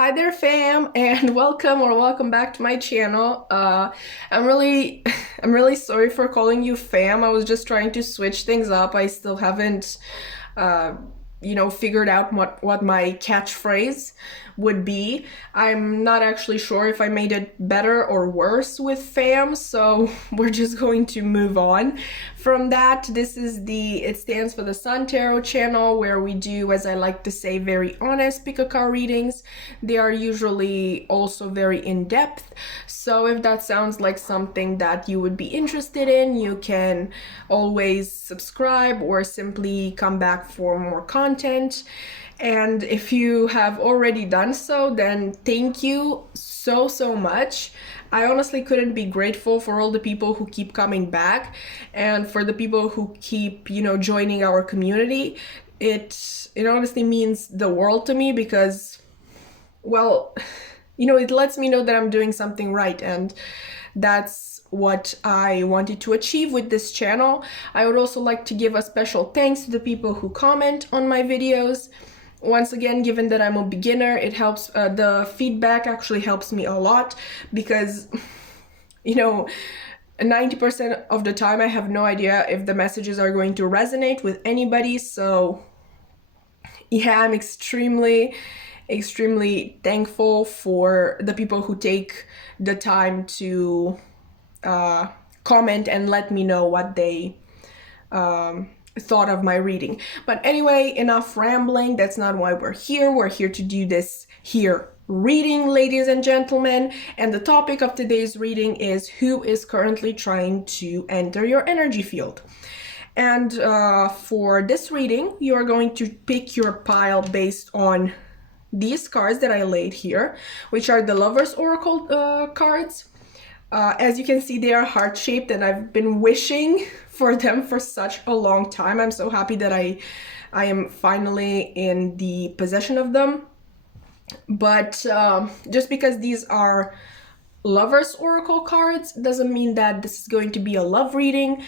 Hi there, fam, and welcome back to my channel. I'm really I'm really sorry for calling you fam. I was just trying to switch things up. I still haven't uh, figured out what my catchphrase would be. I'm not actually sure if I made it better or worse with fam, so we're just going to move on from that. It stands for the Sun Tarot channel, where we do, as I like to say, very honest pick a card readings. They are usually also very in-depth, so if that sounds like something that you would be interested in, you can always subscribe or simply come back for more content. And if you have already done so, then thank you so much. I honestly couldn't be grateful for all the people who keep coming back and for the people who keep, joining our community. It honestly means the world to me because, well, it lets me know that I'm doing something right, and that's what I wanted to achieve with this channel. I would also like to give a special thanks to the people who comment on my videos. Once again, given that I'm a beginner, it helps, the feedback actually helps me a lot because, 90% of the time I have no idea if the messages are going to resonate with anybody. So yeah, I'm extremely thankful for the people who take the time to comment and let me know what they thought of my reading. But anyway, enough rambling. That's not why we're here. We're here to do this here reading, ladies and gentlemen. And the topic of today's reading is who is currently trying to enter your energy field. And for this reading, you are going to pick your pile based on these cards that I laid here, which are the Lover's Oracle cards. As you can see, they are heart-shaped, and I've been wishing for them for such a long time. I'm so happy that I am finally in the possession of them. But just because these are Lover's Oracle cards doesn't mean that this is going to be a love reading.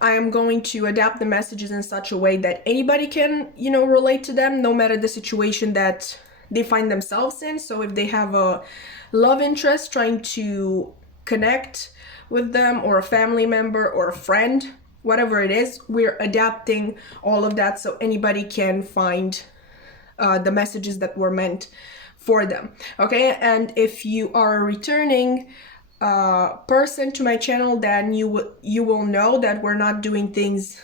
I am going to adapt the messages in such a way that anybody can, relate to them, no matter the situation that they find themselves in. So if they have a love interest trying to connect with them, or a family member or a friend, whatever it is, we're adapting all of that so anybody can find the messages that were meant for them. Okay, and if you are a returning person to my channel, then you will know that we're not doing things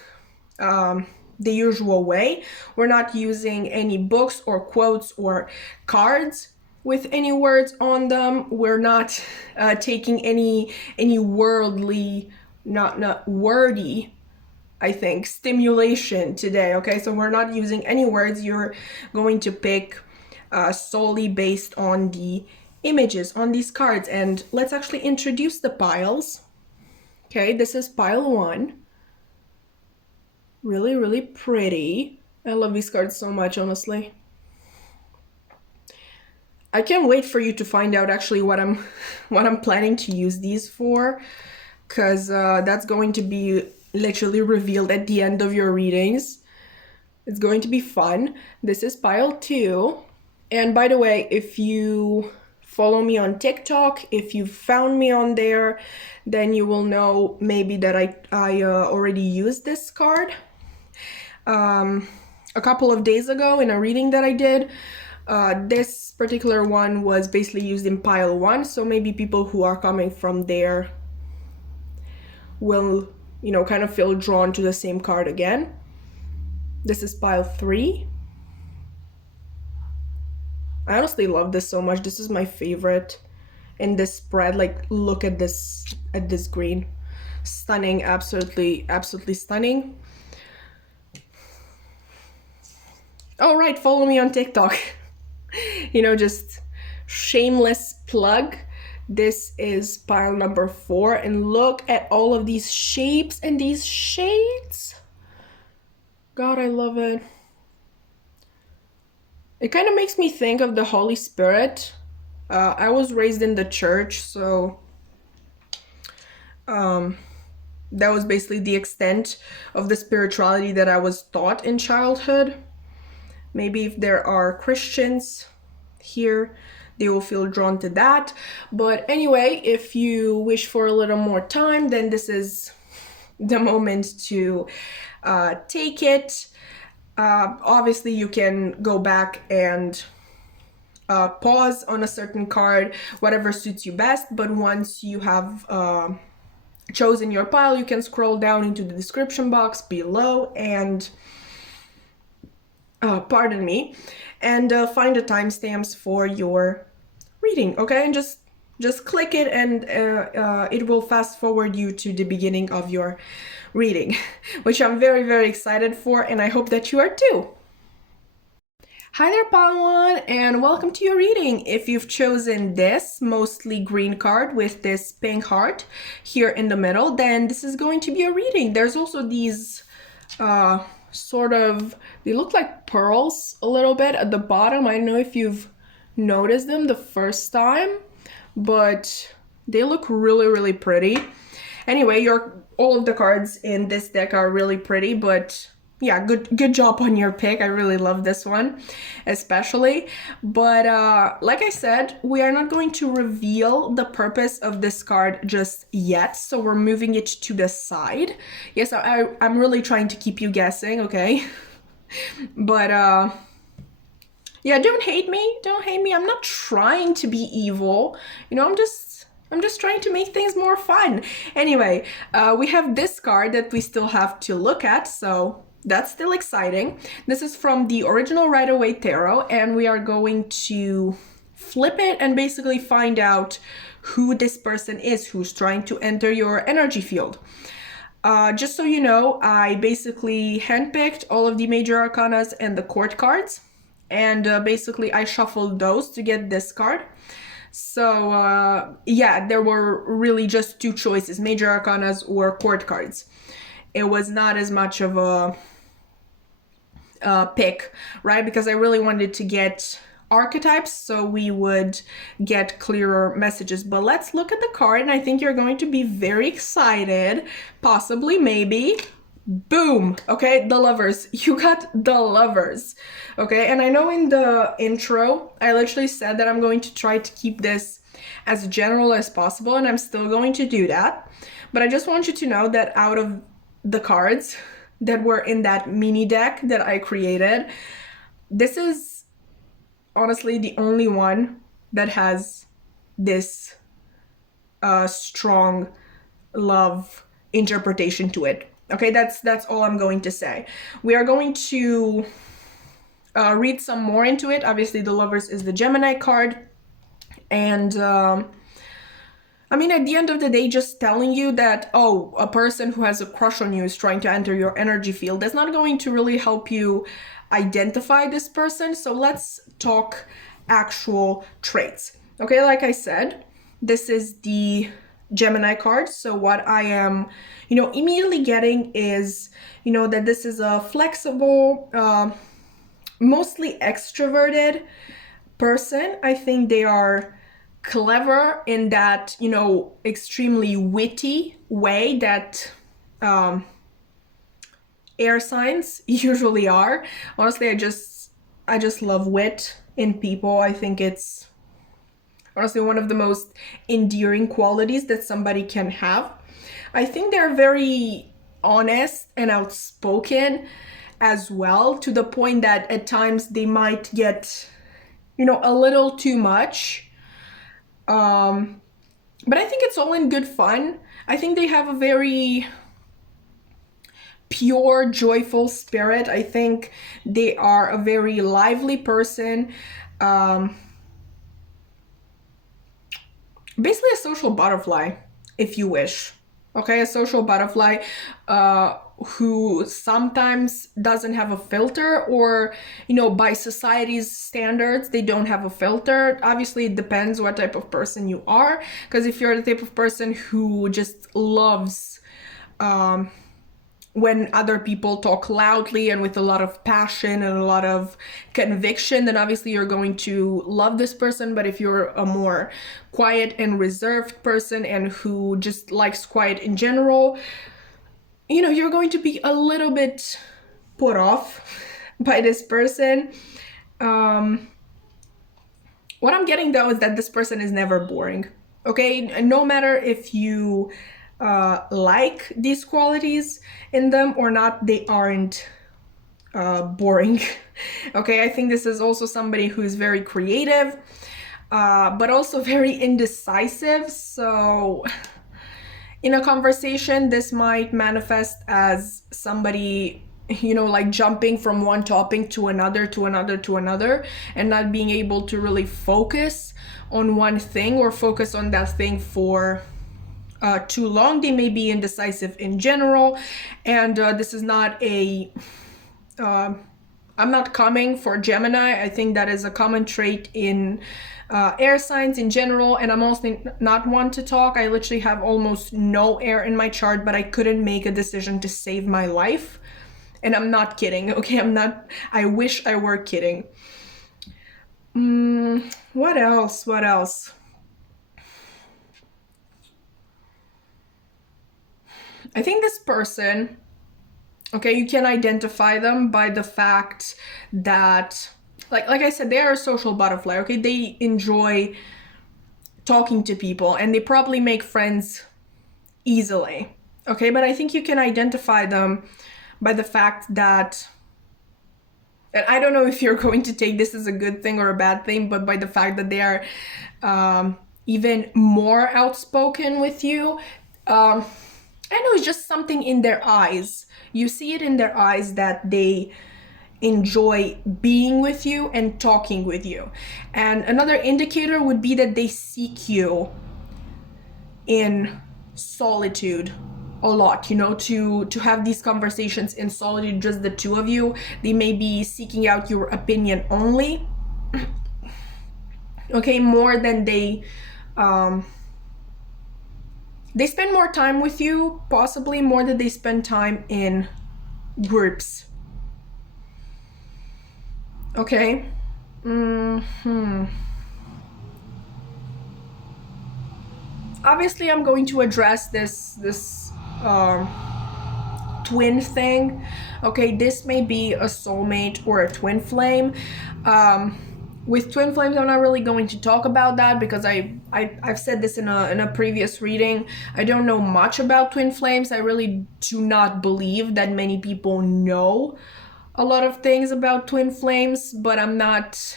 the usual way. We're not using any books or quotes or cards with any words on them. We're not taking any worldly, not wordy, I think, stimulation today. Okay, so we're not using any words. You're going to pick solely based on the images on these cards. And let's actually introduce the piles. Okay, this is pile 1. Really pretty. I love these cards so much, honestly. I can't wait for you to find out actually what I'm planning to use these for, because that's going to be literally revealed at the end of your readings. It's going to be fun. This is pile 2. And by the way, if you follow me on TikTok, if you found me on there, then you will know maybe that I already used this card a couple of days ago in a reading that I did. This particular one was basically used in pile 1, so maybe people who are coming from there will, kind of feel drawn to the same card again. This is pile 3. I honestly love this so much. This is my favorite in this spread. Like, look at this green. Stunning, absolutely stunning. Oh right, follow me on TikTok. Just shameless plug. This is pile number 4, and look at all of these shapes and these shades. God, I love it. It kind of makes me think of the Holy Spirit. I was raised in the church, so that was basically the extent of the spirituality that I was taught in childhood. Maybe if there are Christians here, they will feel drawn to that. But anyway, if you wish for a little more time, then this is the moment to take it. Obviously, you can go back and pause on a certain card, whatever suits you best. But once you have chosen your pile, you can scroll down into the description box below and pardon me, and find the timestamps for your reading, okay? And just click it, and it will fast forward you to the beginning of your reading, which I'm very, very excited for, and I hope that you are too. Hi there, Padawan, and welcome to your reading. If you've chosen this mostly green card with this pink heart here in the middle, then this is going to be a reading. There's also these sort of, they look like pearls a little bit at the bottom. I don't know if you've noticed them the first time, but they look really, really pretty. Anyway, all of the cards in this deck are really pretty, but yeah, good job on your pick. I really love this one, especially. But like I said, we are not going to reveal the purpose of this card just yet, so we're moving it to the side. Yes, I'm really trying to keep you guessing, okay? But yeah, don't hate me. Don't hate me. I'm not trying to be evil. You know, I'm just trying to make things more fun. Anyway, we have this card that we still have to look at, so that's still exciting. This is from the original Rider-Waite Tarot, and we are going to flip it and basically find out who this person is who's trying to enter your energy field. Just so you know, I basically handpicked all of the major arcanas and the court cards, and basically I shuffled those to get this card. So yeah, there were really just two choices, major arcanas or court cards. It was not as much of a pick, right? Because I really wanted to get archetypes so we would get clearer messages. But let's look at the card, and I think you're going to be very excited, possibly, maybe. Boom. Okay, the Lovers. You got the Lovers. Okay, and I know in the intro I literally said that I'm going to try to keep this as general as possible, and I'm still going to do that. But I just want you to know that out of the cards that were in that mini deck that I created, this is honestly the only one that has this strong love interpretation to it. Okay, that's all I'm going to say. We are going to read some more into it. Obviously, the Lovers is the Gemini card, and I mean, at the end of the day, just telling you that, oh, a person who has a crush on you is trying to enter your energy field, that's not going to really help you identify this person. So let's talk actual traits. Okay, like I said, this is the Gemini card. So what I am, immediately getting is, that this is a flexible, mostly extroverted person. I think they are clever in that, extremely witty way that air signs usually are. Honestly, I just love wit in people. I think it's honestly one of the most endearing qualities that somebody can have. I think they're very honest and outspoken as well, to the point that at times they might get, a little too much. But I think it's all in good fun. I think they have a very pure, joyful spirit. I think they are a very lively person. Basically a social butterfly, if you wish. Okay, a social butterfly who sometimes doesn't have a filter, or, by society's standards, they don't have a filter. Obviously, it depends what type of person you are, because if you're the type of person who just loves when other people talk loudly and with a lot of passion and a lot of conviction, then obviously you're going to love this person. But if you're a more quiet and reserved person and who just likes quiet in general, you're going to be a little bit put off by this person. What I'm getting though is that this person is never boring. Okay, no matter if you like these qualities in them or not, they aren't boring. Okay, I think this is also somebody who is very creative, but also very indecisive. So in a conversation, this might manifest as somebody, you know, like jumping from one topic to another, to another, to another, and not being able to really focus on one thing or focus on that thing for too long. They may be indecisive in general, and this is not a I'm not coming for Gemini. I think that is a common trait in air signs in general, and I'm also not one to talk. I literally have almost no air in my chart, but I couldn't make a decision to save my life. And I'm not kidding, okay? I wish I were kidding. What else? What else? I think this person, okay, you can identify them by the fact that, like I said, they are a social butterfly, okay? They enjoy talking to people and they probably make friends easily, okay? But I think you can identify them by the fact that, and I don't know if you're going to take this as a good thing or a bad thing, but by the fact that they are even more outspoken with you. I know it's just something in their eyes. You see it in their eyes that they enjoy being with you and talking with you. And another indicator would be that they seek you in solitude a lot, you know, to have these conversations in solitude, just the two of you. They may be seeking out your opinion only, okay, more than they spend more time with you, possibly more than they spend time in groups. Okay. Obviously, I'm going to address this twin thing. Okay, this may be a soulmate or a twin flame. With twin flames, I'm not really going to talk about that because I've said this in a previous reading. I don't know much about twin flames. I really do not believe that many people know a lot of things about twin flames, but I'm not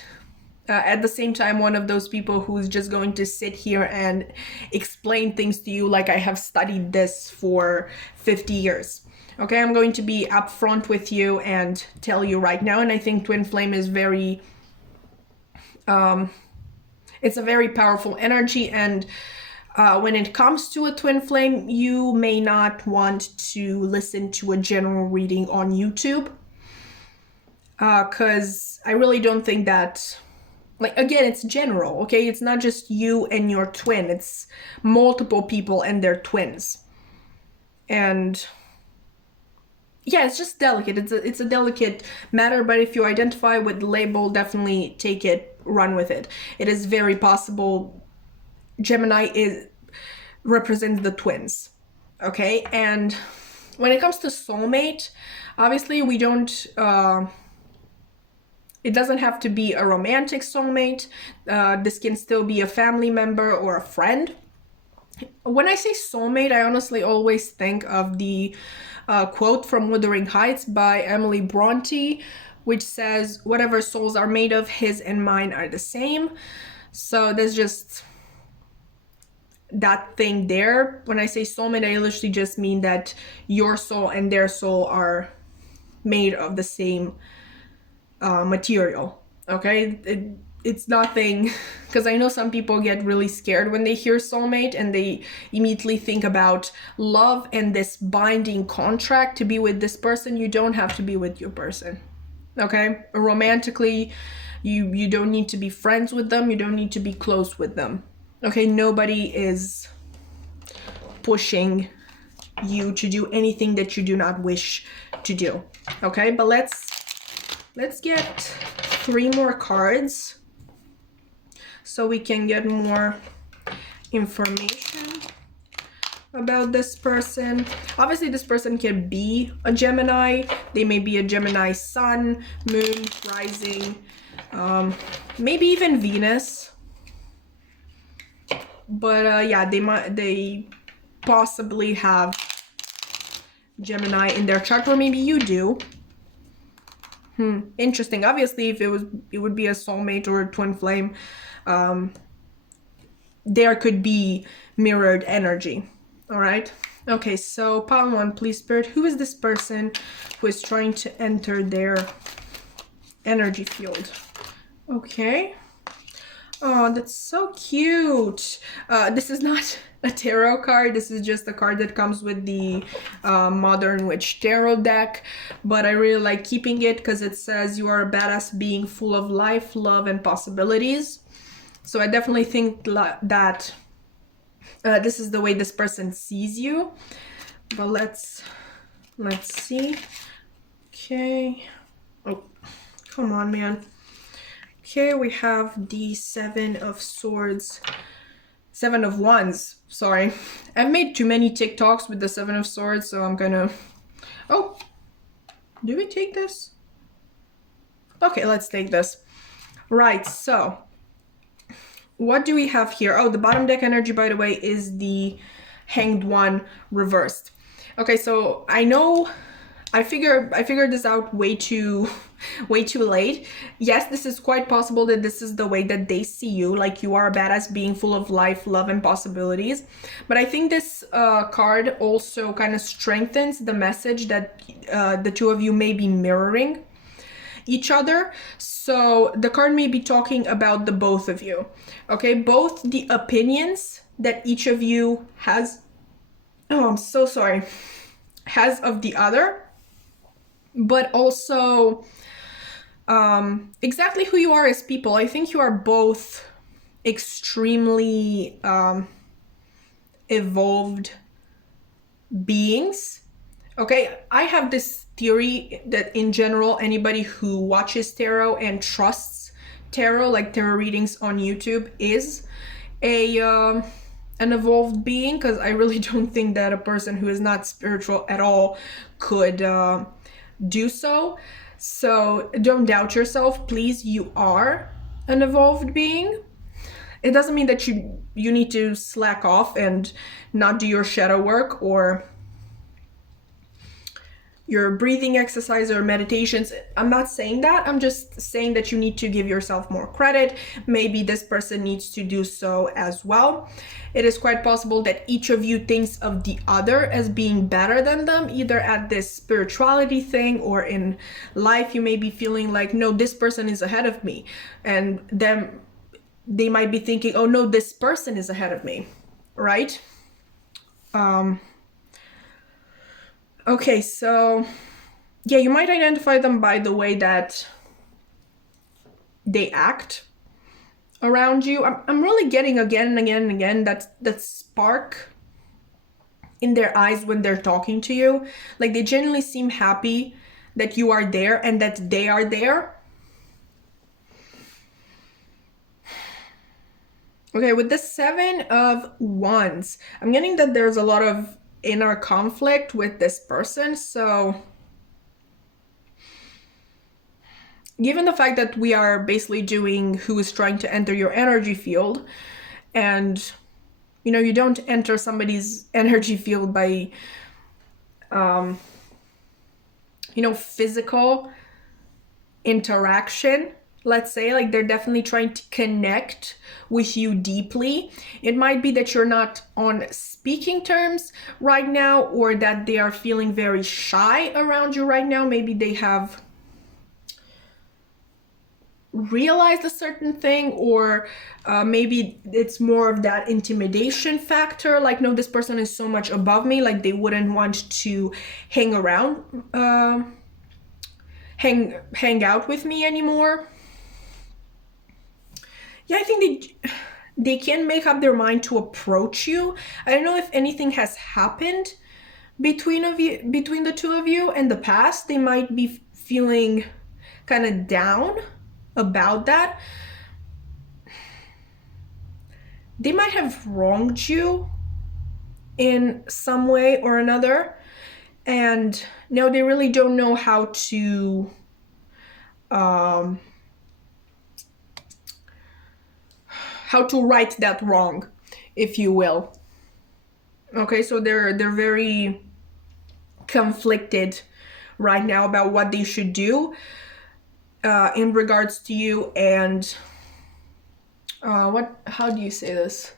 at the same time one of those people who's just going to sit here and explain things to you like I have studied this for 50 years. Okay, I'm going to be upfront with you and tell you right now, and I think twin flame is very it's a very powerful energy, and when it comes to a twin flame, you may not want to listen to a general reading on YouTube, because I really don't think that, like, again, it's general, okay? It's not just you and your twin, it's multiple people and their twins. And yeah, it's just delicate. It's a delicate matter, but if you identify with the label, definitely take it, run with it. It is very possible Gemini represents the twins, okay? And when it comes to soulmate, obviously we don't, it doesn't have to be a romantic soulmate. This can still be a family member or a friend. When I say soulmate, I honestly always think of the quote from Wuthering Heights by Emily Bronte, which says, "Whatever souls are made of, his and mine are the same." So there's just that thing there. When I say soulmate, I literally just mean that your soul and their soul are made of the same material, okay? It's nothing, because I know some people get really scared when they hear soulmate and they immediately think about love and this binding contract to be with this person. You don't have to be with your person, okay? Romantically, you don't need to be friends with them. You don't need to be close with them, okay? Nobody is pushing you to do anything that you do not wish to do, okay? But let's get 3 more cards so we can get more information about this person. Obviously, this person can be a Gemini. They may be a Gemini sun, moon, rising, maybe even Venus, But yeah, they possibly have Gemini in their chart, or maybe you do. Interesting. Obviously, if it would be a soulmate or a twin flame, there could be mirrored energy. All right. Okay, so pile one, please, Spirit. Who is this person who is trying to enter their energy field? Okay. Oh, that's so cute. This is not a tarot card. This is just a card that comes with the Modern Witch Tarot deck. But I really like keeping it because it says you are a badass being full of life, love, and possibilities. So I definitely think that this is the way this person sees you. But let's see. Okay. Oh, come on, man. Okay, we have the Seven of Swords. Seven of Wands, sorry. I've made too many TikToks with the Seven of Swords, so I'm gonna... Oh, do we take this? Okay, let's take this. Right, so what do we have here? Oh, the bottom deck energy, by the way, is the Hanged One reversed. Okay, so I know I figured this out way too late. Yes, this is quite possible that this is the way that they see you, like you are a badass being full of life, love, and possibilities. But I think this card also kind of strengthens the message that the two of you may be mirroring each other. So the card may be talking about the both of you. Okay, both the opinions that each of you has, oh, I'm so sorry, has of the other, but also exactly who you are as people. I think you are both extremely evolved beings. Okay, I have this theory that in general, anybody who watches tarot and trusts tarot, like tarot readings on YouTube, is an evolved being, because I really don't think that a person who is not spiritual at all could do so. So don't doubt yourself, please. You are an evolved being. It doesn't mean that you need to slack off and not do your shadow work or your breathing exercise or meditations. I'm not saying that. I'm just saying that you need to give yourself more credit. Maybe this person needs to do so as well. It is quite possible that each of you thinks of the other as being better than them, either at this spirituality thing or in life. You may be feeling like, no, this person is ahead of me. And then they might be thinking, oh no, this person is ahead of me, right? Okay, so yeah, you might identify them by the way that they act around you. I'm really getting again and again and again that spark in their eyes when they're talking to you. Like they genuinely seem happy that you are there and that they are there. Okay, with the Seven of Wands, I'm getting that there's a lot of inner conflict with this person. So given the fact that we are basically doing who is trying to enter your energy field, and you know, you don't enter somebody's energy field by you know, physical interaction. Let's say, like, they're definitely trying to connect with you deeply. It might be that you're not on speaking terms right now, or that they are feeling very shy around you right now. Maybe they have realized a certain thing, or maybe it's more of that intimidation factor. Like, no, this person is so much above me, like they wouldn't want to hang around, hang out with me anymore. Yeah, I think they can make up their mind to approach you. I don't know if anything has happened between the two of you in the past. They might be feeling kind of down about that. They might have wronged you in some way or another, and now they really don't know how to right that wrong. if you will. Okay, so they're very conflicted right now about what they should do in regards to you, and how do you say this?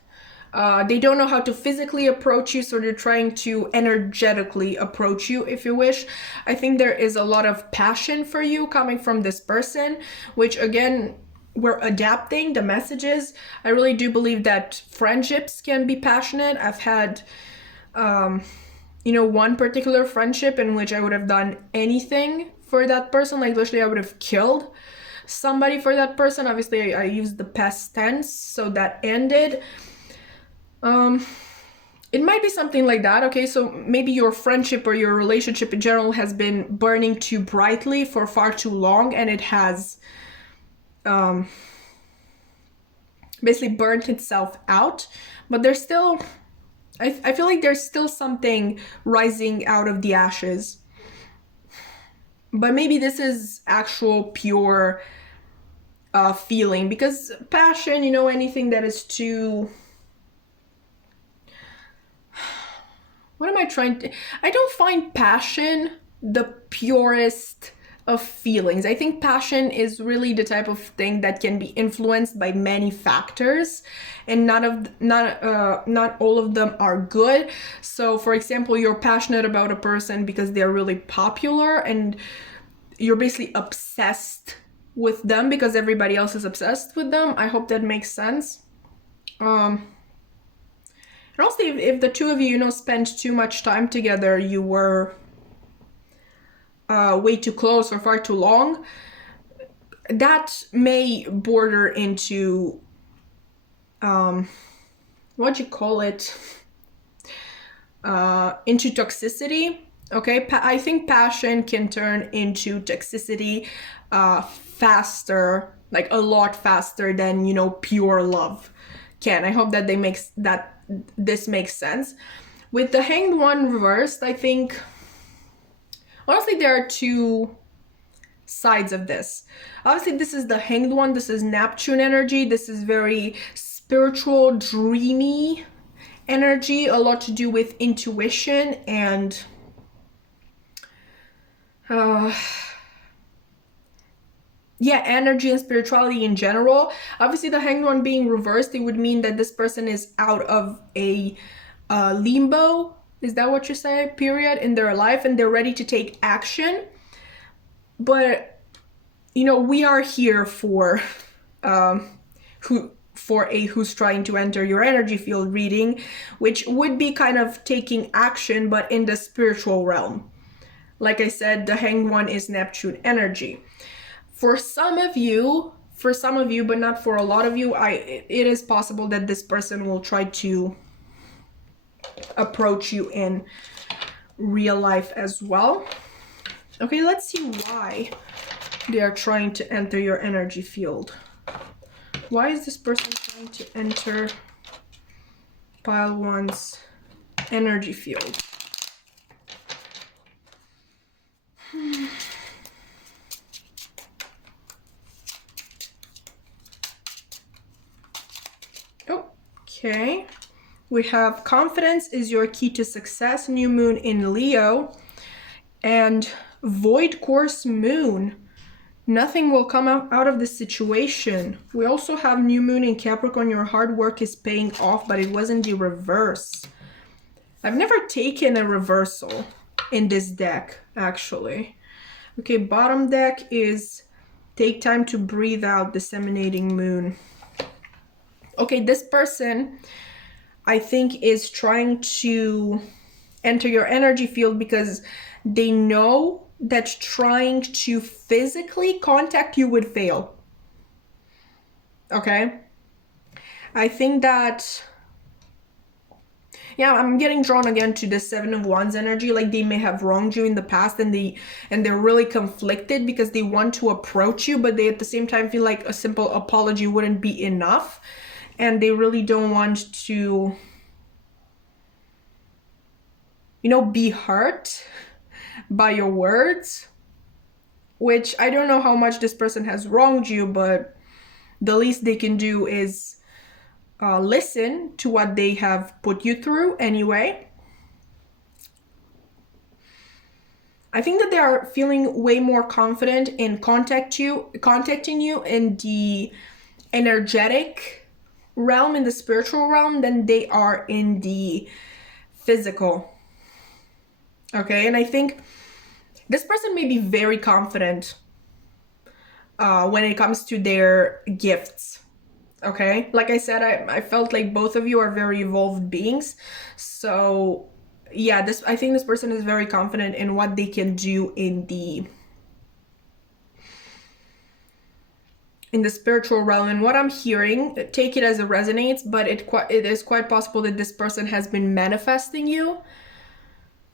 They don't know how to physically approach you, so they're trying to energetically approach you, if you wish. I think there is a lot of passion for you coming from this person, which again, we're adapting the messages. I really do believe that friendships can be passionate. I've had, one particular friendship in which I would have done anything for that person. Like literally, I would have killed somebody for that person. Obviously, I used the past tense, so that ended. It might be something like that. Okay, so maybe your friendship or your relationship in general has been burning too brightly for far too long, and it has basically burnt itself out. But there's still, I feel like there's still something rising out of the ashes. But maybe this is actual pure feeling, because passion, anything that is too... What am I trying to... I don't find passion the purest of feelings. I think passion is really the type of thing that can be influenced by many factors, and not all of them are good. So for example, you're passionate about a person because they're really popular, and you're basically obsessed with them because everybody else is obsessed with them. I hope that makes sense. And also, if the two of you, spend too much time together, you were way too close or far too long, that may border into, what do you call it? Into toxicity. Okay, I think passion can turn into toxicity faster, like a lot faster than, pure love can. I hope that this makes sense. With the Hanged One reversed, I think, honestly, there are two sides of this. Obviously, this is the Hanged One. This is Neptune energy. This is very spiritual, dreamy energy, a lot to do with intuition and energy and spirituality in general. Obviously, the Hanged One being reversed, it would mean that this person is out of a limbo, is that what you say, period, in their life, and they're ready to take action. But we are here for who's trying to enter your energy field reading, which would be kind of taking action, but in the spiritual realm. Like I said, the Hanged One is Neptune energy. For some of you, but not for a lot of you, it is possible that this person will try to approach you in real life as well. Okay, let's see why they are trying to enter your energy field. Why is this person trying to enter Pile 1's energy field? Okay, we have confidence is your key to success, new moon in Leo, and void course moon. Nothing will come out of this situation. We also have new moon in Capricorn. Your hard work is paying off, but it wasn't the reverse. I've never taken a reversal in this deck, actually. Okay, bottom deck is take time to breathe out, disseminating moon. Okay, this person, I think, is trying to enter your energy field because they know that trying to physically contact you would fail. Okay? I think that, yeah, I'm getting drawn again to the Seven of Wands energy. Like they may have wronged you in the past, and they're really conflicted because they want to approach you, but they at the same time feel like a simple apology wouldn't be enough. And they really don't want to, be hurt by your words, which I don't know how much this person has wronged you, but the least they can do is listen to what they have put you through anyway. I think that they are feeling way more confident in contacting you in the energetic realm, in the spiritual realm, than they are in the physical. Okay, and I think this person may be very confident when it comes to their gifts. Okay, like I said, I felt like both of you are very evolved beings. So yeah, I think this person is very confident in what they can do in the spiritual realm. And what I'm hearing, take it as it resonates, but it is quite possible that this person has been manifesting you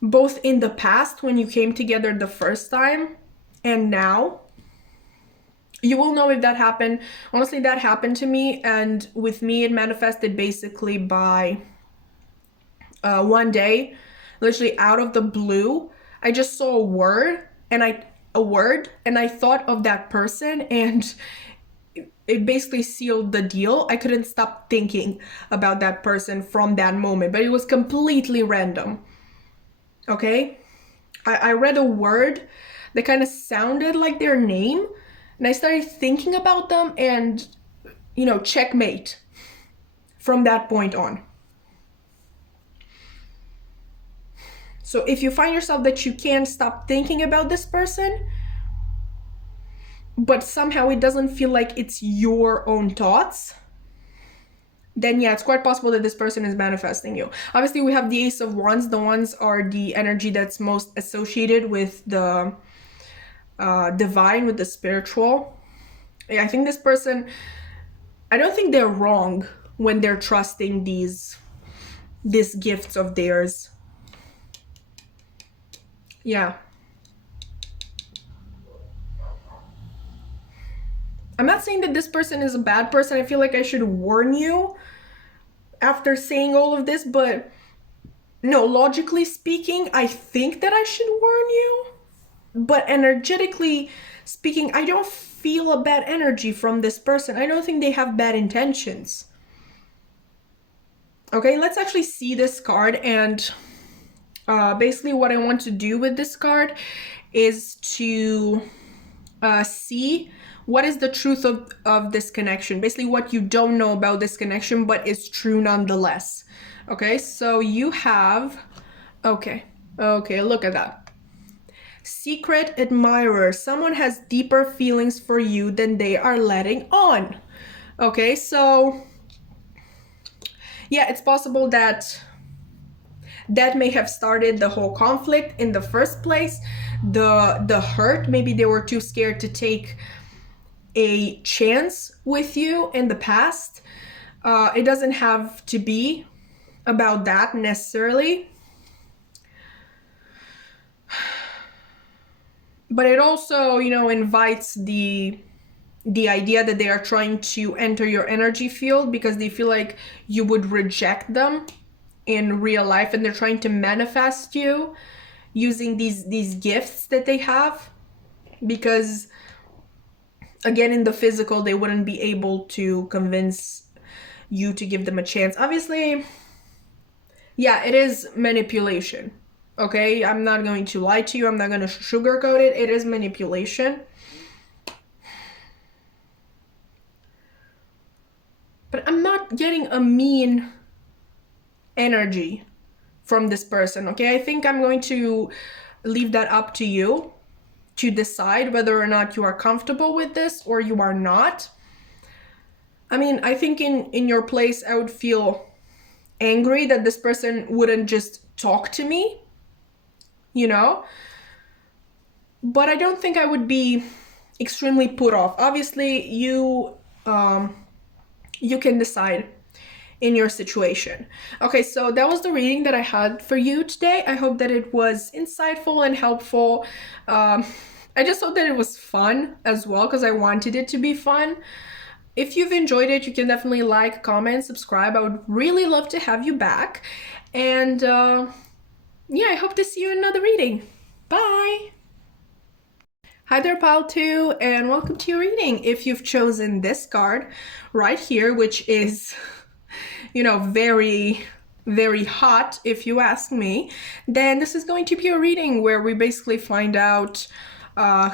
both in the past when you came together the first time and now. You will know if that happened. Honestly, that happened to me, and with me it manifested basically by one day, literally out of the blue. I just saw a word and I thought of that person, and it basically sealed the deal. I couldn't stop thinking about that person from that moment, but it was completely random. Okay? I read a word that kind of sounded like their name, and I started thinking about them, and, checkmate from that point on. So if you find yourself that you can't stop thinking about this person, but somehow it doesn't feel like it's your own thoughts, then yeah, it's quite possible that this person is manifesting you. Obviously, we have the Ace of Wands. The Wands are the energy that's most associated with the divine, with the spiritual. I think this person, I don't think they're wrong when they're trusting these gifts of theirs. Yeah. I'm not saying that this person is a bad person. I feel like I should warn you after saying all of this, but no, logically speaking, I think that I should warn you. But energetically speaking, I don't feel a bad energy from this person. I don't think they have bad intentions. Okay, let's actually see this card, and basically what I want to do with this card is to see what is the truth of this connection. Basically what you don't know about this connection, but is true nonetheless. Okay, so you have, okay, look at that. Secret admirer. Someone has deeper feelings for you than they are letting on. Okay, so yeah, it's possible that may have started the whole conflict in the first place. The hurt, maybe they were too scared to take a chance with you in the past. It doesn't have to be about that necessarily, but it also, invites the idea that they are trying to enter your energy field because they feel like you would reject them in real life, and they're trying to manifest you using these gifts that they have, because again, in the physical, they wouldn't be able to convince you to give them a chance. Obviously, yeah, it is manipulation. Okay, I'm not going to lie to you. I'm not going to sugarcoat it. It is manipulation. But I'm not getting a mean energy from this person. Okay, I think I'm going to leave that up to you to decide whether or not you are comfortable with this or you are not. I mean, I think in your place, I would feel angry that this person wouldn't just talk to me, but I don't think I would be extremely put off. Obviously, you can decide in your situation. Okay, so that was the reading that I had for you today. I hope that it was insightful and helpful. I just hope that it was fun as well, because I wanted it to be fun. If you've enjoyed it, you can definitely like, comment, subscribe. I would really love to have you back. And yeah, I hope to see you in another reading. Bye! Hi there, pile 2, and welcome to your reading. If you've chosen this card right here, which is you know, very, very hot, if you ask me, then this is going to be a reading where we basically find out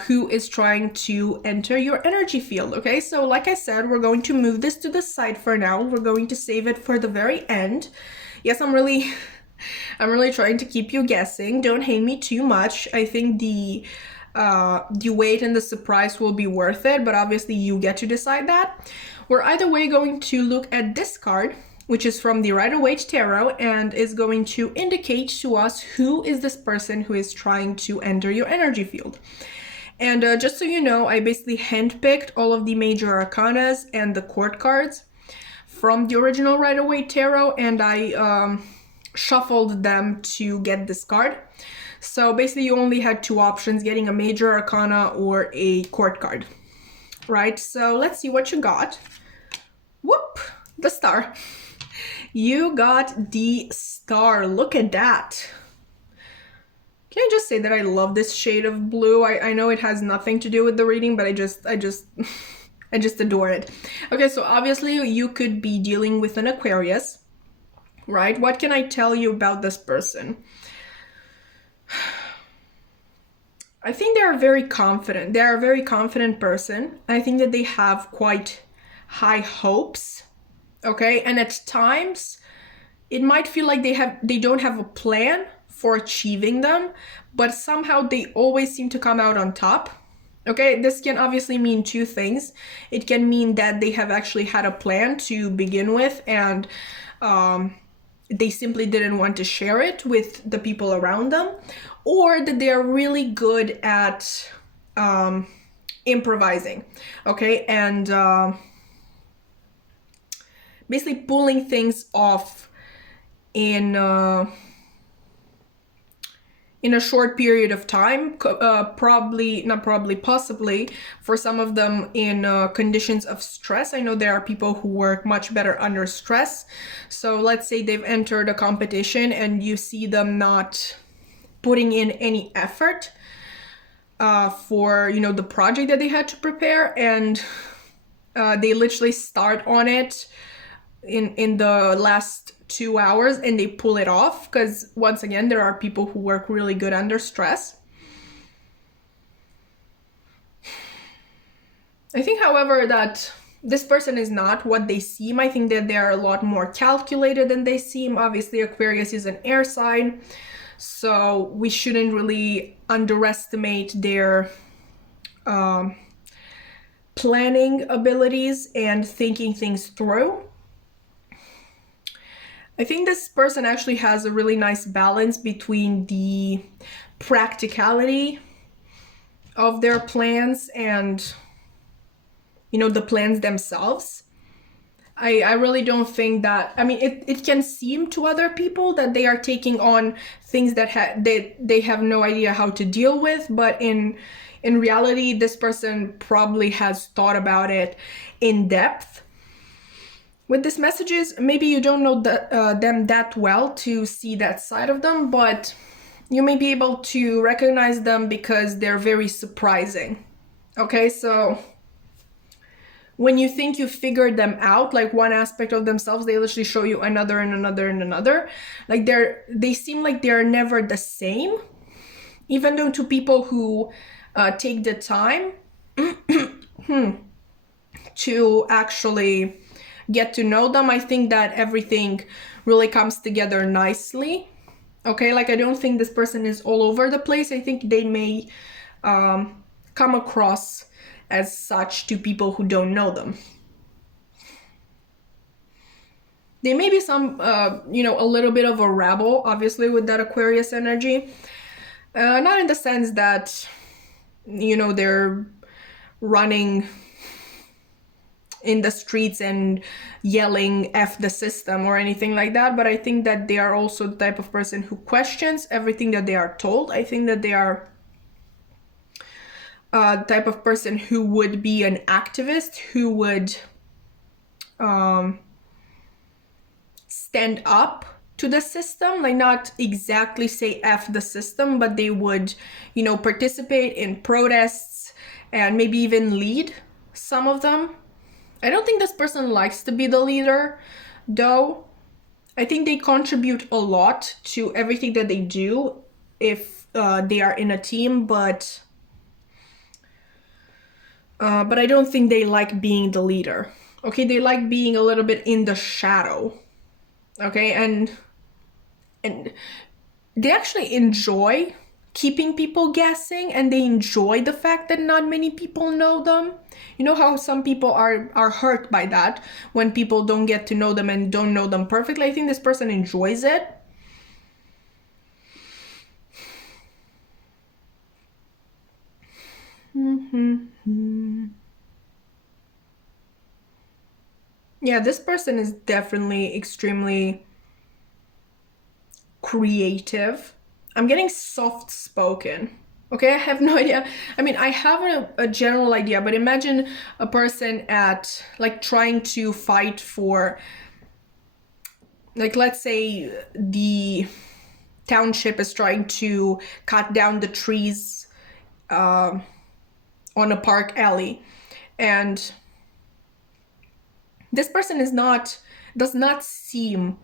who is trying to enter your energy field. Okay, so like I said, we're going to move this to the side for now. We're going to save it for the very end. Yes, I'm really trying to keep you guessing. Don't hate me too much. I think the wait and the surprise will be worth it, but obviously you get to decide that. We're either way going to look at this card, which is from the Rider-Waite Tarot, and is going to indicate to us who is this person who is trying to enter your energy field. And just so you know, I basically handpicked all of the major arcanas and the court cards from the original Rider-Waite Tarot, and I shuffled them to get this card. So basically you only had two options, getting a major arcana or a court card, right? So let's see what you got. Whoop, the star. You got the star. Look at that. Can I just say that I love this shade of blue? I know it has nothing to do with the reading, but I just adore it. Okay, so obviously you could be dealing with an Aquarius, right? What can I tell you about this person? I think they are very confident. They are a very confident person. I think that they have quite high hopes. Okay, and at times it might feel like they don't have a plan for achieving them, but somehow they always seem to come out on top. Okay, this can obviously mean two things. It can mean that they have actually had a plan to begin with, and they simply didn't want to share it with the people around them, or that they are really good at improvising. Okay, and basically pulling things off in a short period of time, possibly for some of them in conditions of stress. I know there are people who work much better under stress. So let's say they've entered a competition and you see them not putting in any effort for, you know, the project that they had to prepare, and they literally start on it in the last 2 hours and they pull it off, because once again there are people who work really good under stress. I think, however, that this person is not what they seem. I think that they are a lot more calculated than they seem. Obviously Aquarius is an air sign, so we shouldn't really underestimate their planning abilities and thinking things through. I think this person actually has a really nice balance between the practicality of their plans and, you know, the plans themselves. I really don't think that, I mean, it can seem to other people that they are taking on things that they have no idea how to deal with, but in reality, this person probably has thought about it in depth. With these messages, maybe you don't know them that well to see that side of them, but you may be able to recognize them because they're very surprising. Okay, so when you think you figured them out, like one aspect of themselves, they literally show you another and another and another. Like they seem like they're never the same, even though to people who take the time to actually get to know them, I think that everything really comes together nicely. Okay, like I don't think this person is all over the place. I think they may come across as such to people who don't know them. They may be some, you know, a little bit of a rebel, obviously, with that Aquarius energy. Not in the sense that, you know, they're running in the streets and yelling F the system or anything like that, but I think that they are also the type of person who questions everything that they are told. I think that they are the type of person who would be an activist, who would stand up to the system, like not exactly say F the system, but they would, you know, participate in protests and maybe even lead some of them. I don't think this person likes to be the leader. though. I think they contribute a lot to everything that they do if they are in a team, but I don't think they like being the leader. Okay, they like being a little bit in the shadow. Okay, and they actually enjoy keeping people guessing, and they enjoy the fact that not many people know them. You know how some people are hurt by that when people don't get to know them and don't know them perfectly? I think this person enjoys it. Yeah, this person is definitely extremely creative. I'm getting soft spoken. Okay, I have no idea. I mean, I have a general idea, but imagine a person at like trying to fight for, like, let's say the township is trying to cut down the trees on a park alley, and this person does not seem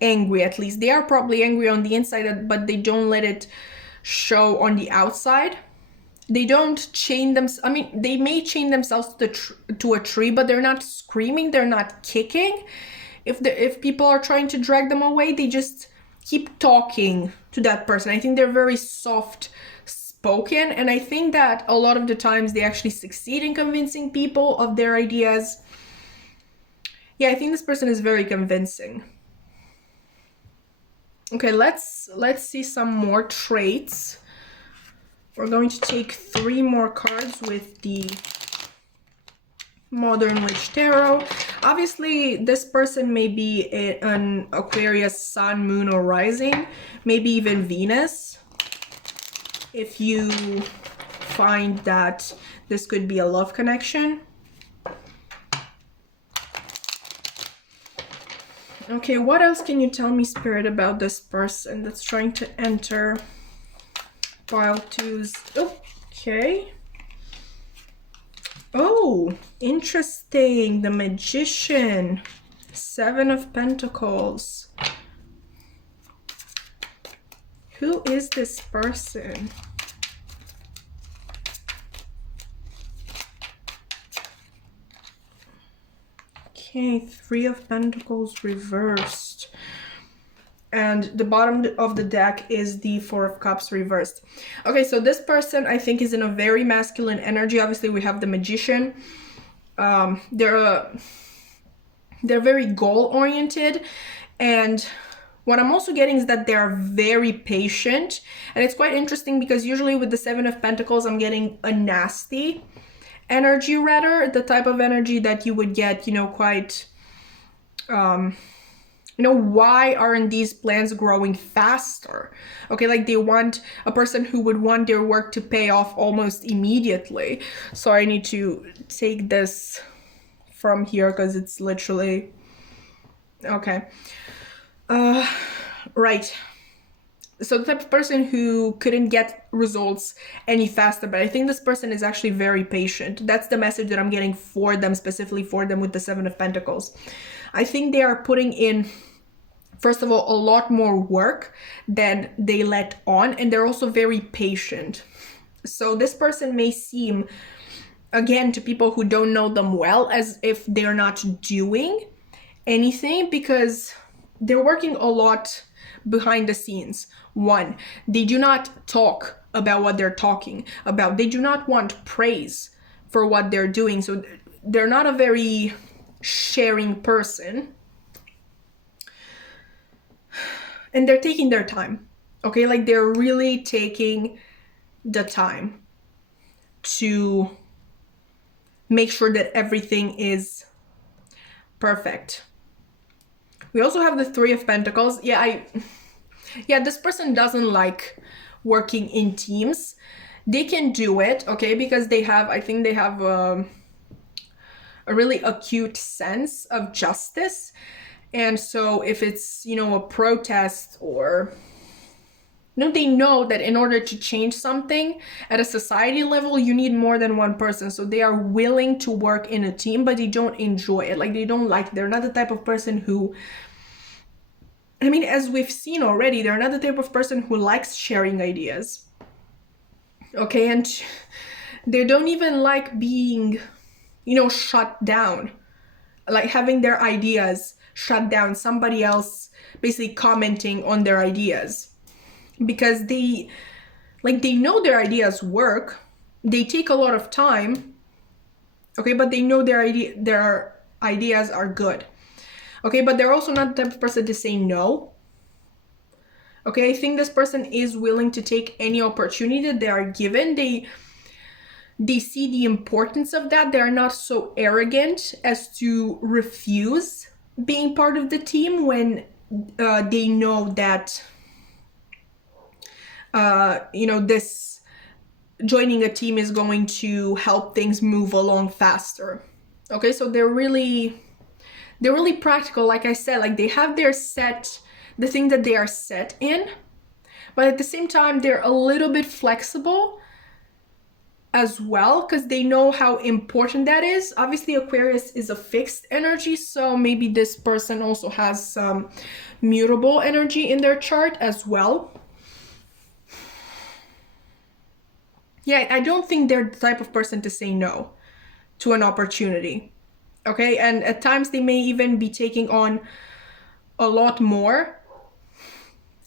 angry. At least they are probably angry on the inside, but they don't let it show on the outside. They don't chain themselves. I mean, they may chain themselves to a tree, but they're not screaming, they're not kicking. If people are trying to drag them away, they just keep talking to that person. I think they're very soft spoken, and I think that a lot of the times they actually succeed in convincing people of their ideas. Yeah, I think this person is very convincing. Okay, let's see some more traits. We're going to take 3 more cards with the Modern Witch Tarot. Obviously, this person may be an Aquarius Sun, Moon, or Rising, maybe even Venus. If you find that this could be a love connection. Okay, what else can you tell me, Spirit, about this person that's trying to enter pile 2's? Okay. Oh, interesting. The Magician. 7 of Pentacles. Who is this person? Okay, 3 of Pentacles reversed. And the bottom of the deck is the 4 of Cups reversed. Okay, so this person, I think, is in a very masculine energy. Obviously, we have the Magician. They're very goal-oriented. And what I'm also getting is that they're very patient. And it's quite interesting because usually with the 7 of Pentacles, I'm getting a nasty energy, rather the type of energy that you would get, you know, quite why aren't these plants growing faster? Okay, like they want a person who would want their work to pay off almost immediately. So I need to take this from here because it's literally okay. Right. So the type of person who couldn't get results any faster, but I think this person is actually very patient. That's the message that I'm getting for them, specifically for them with the 7 of Pentacles. I think they are putting in, first of all, a lot more work than they let on, and they're also very patient. So this person may seem, again, to people who don't know them well, as if they're not doing anything because they're working a lot behind the scenes. 1, they do not talk about what they're talking about. They do not want praise for what they're doing. So they're not a very sharing person. And they're taking their time. Okay, like they're really taking the time to make sure that everything is perfect. We also have the 3 of Pentacles. Yeah, this person doesn't like working in teams. They can do it, okay, because I think they have a really acute sense of justice. And so if it's, a protest or No, they know that in order to change something at a society level, you need more than one person. So they are willing to work in a team, but they don't enjoy it. Like, they don't like it. They're not the type of person who, I mean, as we've seen already, they're not the type of person who likes sharing ideas. Okay, and they don't even like being, shut down. Like having their ideas shut down, somebody else basically commenting on their ideas. Because they know their ideas work, they take a lot of time, okay, but they know their ideas are good, okay, but they're also not the type of person to say no. Okay, I think this person is willing to take any opportunity that they are given. They see the importance of that. They're not so arrogant as to refuse being part of the team when they know that this joining a team is going to help things move along faster. Okay, so they're really practical. Like I said, like they have the thing that they are set in, but at the same time, they're a little bit flexible as well, because they know how important that is. Obviously, Aquarius is a fixed energy, so maybe this person also has some mutable energy in their chart as well. Yeah, I don't think they're the type of person to say no to an opportunity. Okay, and at times they may even be taking on a lot more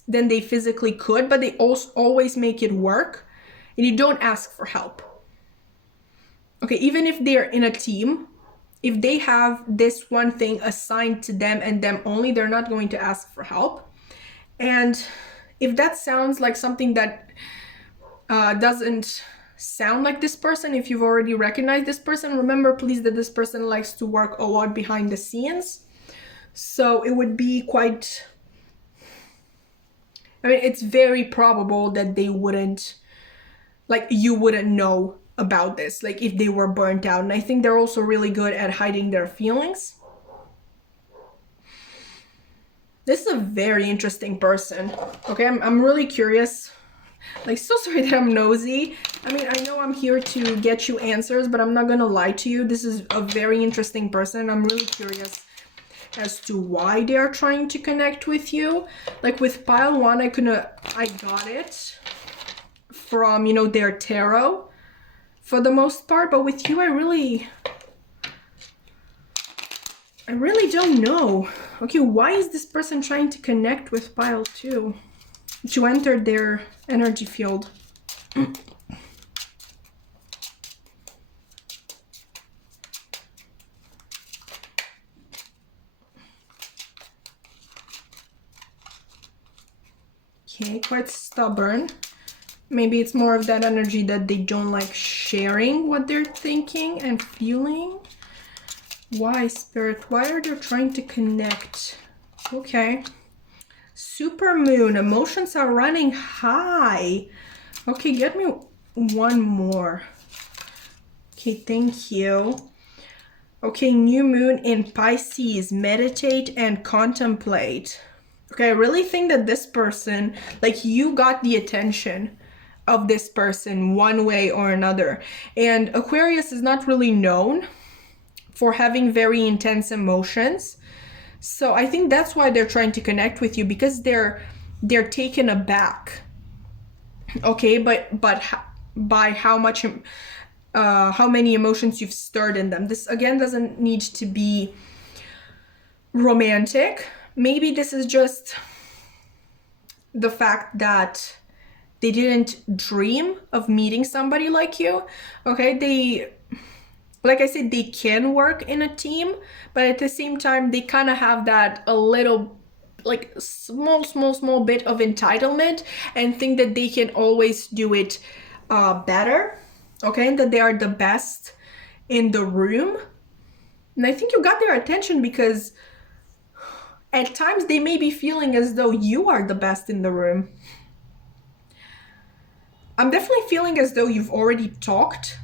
than they physically could, but they also always make it work, and you don't ask for help. Okay, even if they're in a team, if they have this one thing assigned to them and them only, they're not going to ask for help. And if that sounds like something that doesn't sound like this person, if you've already recognized this person, remember please that this person likes to work a lot behind the scenes. So it would be quite, it's very probable that they wouldn't, like, you wouldn't know about this, like if they were burnt out. And I think they're also really good at hiding their feelings. This is a very interesting person. Okay, I'm really curious. Like, so sorry that I'm nosy. I mean, I know I'm here to get you answers, but I'm not gonna lie to you. This is a very interesting person. I'm really curious as to why they are trying to connect with you. Like with pile one, I got it from, their tarot for the most part, but with you, I really don't know. Okay, why is this person trying to connect with pile two? To enter their energy field. Okay, quite stubborn. Maybe it's more of that energy that they don't like sharing what they're thinking and feeling. Why, Spirit? Why are they trying to connect? Okay. Super moon, emotions are running high. Okay, get me one more. Okay, thank you. Okay, new moon in Pisces, meditate and contemplate. Okay, I really think that this person, like, you got the attention of this person one way or another. And Aquarius is not really known for having very intense emotions. So I think that's why they're trying to connect with you, because they're taken aback. Okay, but by how many emotions you've stirred in them. This again doesn't need to be romantic. Maybe this is just the fact that they didn't dream of meeting somebody like you. Okay, like I said, they can work in a team, but at the same time, they kind of have that a little, like, small bit of entitlement and think that they can always do it better, okay, and that they are the best in the room. And I think you got their attention because at times they may be feeling as though you are the best in the room. I'm definitely feeling as though you've already talked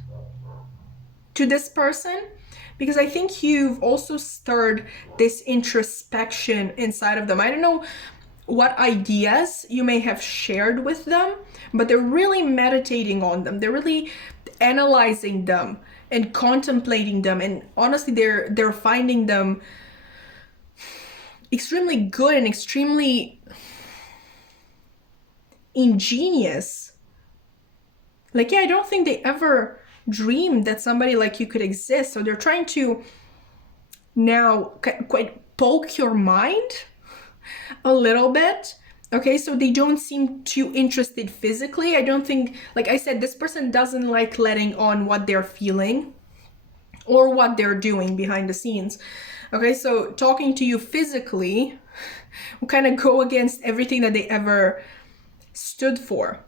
to this person, because I think you've also stirred this introspection inside of them. I don't know what ideas you may have shared with them, but they're really meditating on them. They're really analyzing them and contemplating them, and honestly they're finding them extremely good and extremely ingenious. Like, yeah, I don't think they ever dreamed that somebody like you could exist. So they're trying to now quite poke your mind a little bit. Okay, so they don't seem too interested physically. I don't think, like I said, this person doesn't like letting on what they're feeling or what they're doing behind the scenes. Okay, so talking to you physically will kind of go against everything that they ever stood for.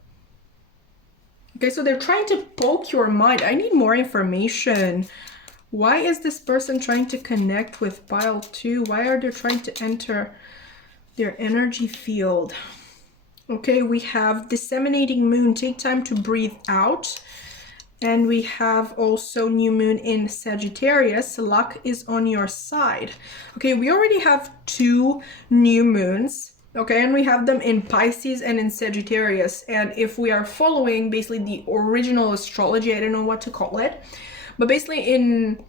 Okay, so they're trying to poke your mind. I need more information. Why is this person trying to connect with pile 2? Why are they trying to enter their energy field? Okay, we have disseminating moon. Take time to breathe out. And we have also new moon in Sagittarius. Luck is on your side. Okay, we already have 2 new moons. Okay, and we have them in Pisces and in Sagittarius. And if we are following basically the original astrology, I don't know what to call it, but basically in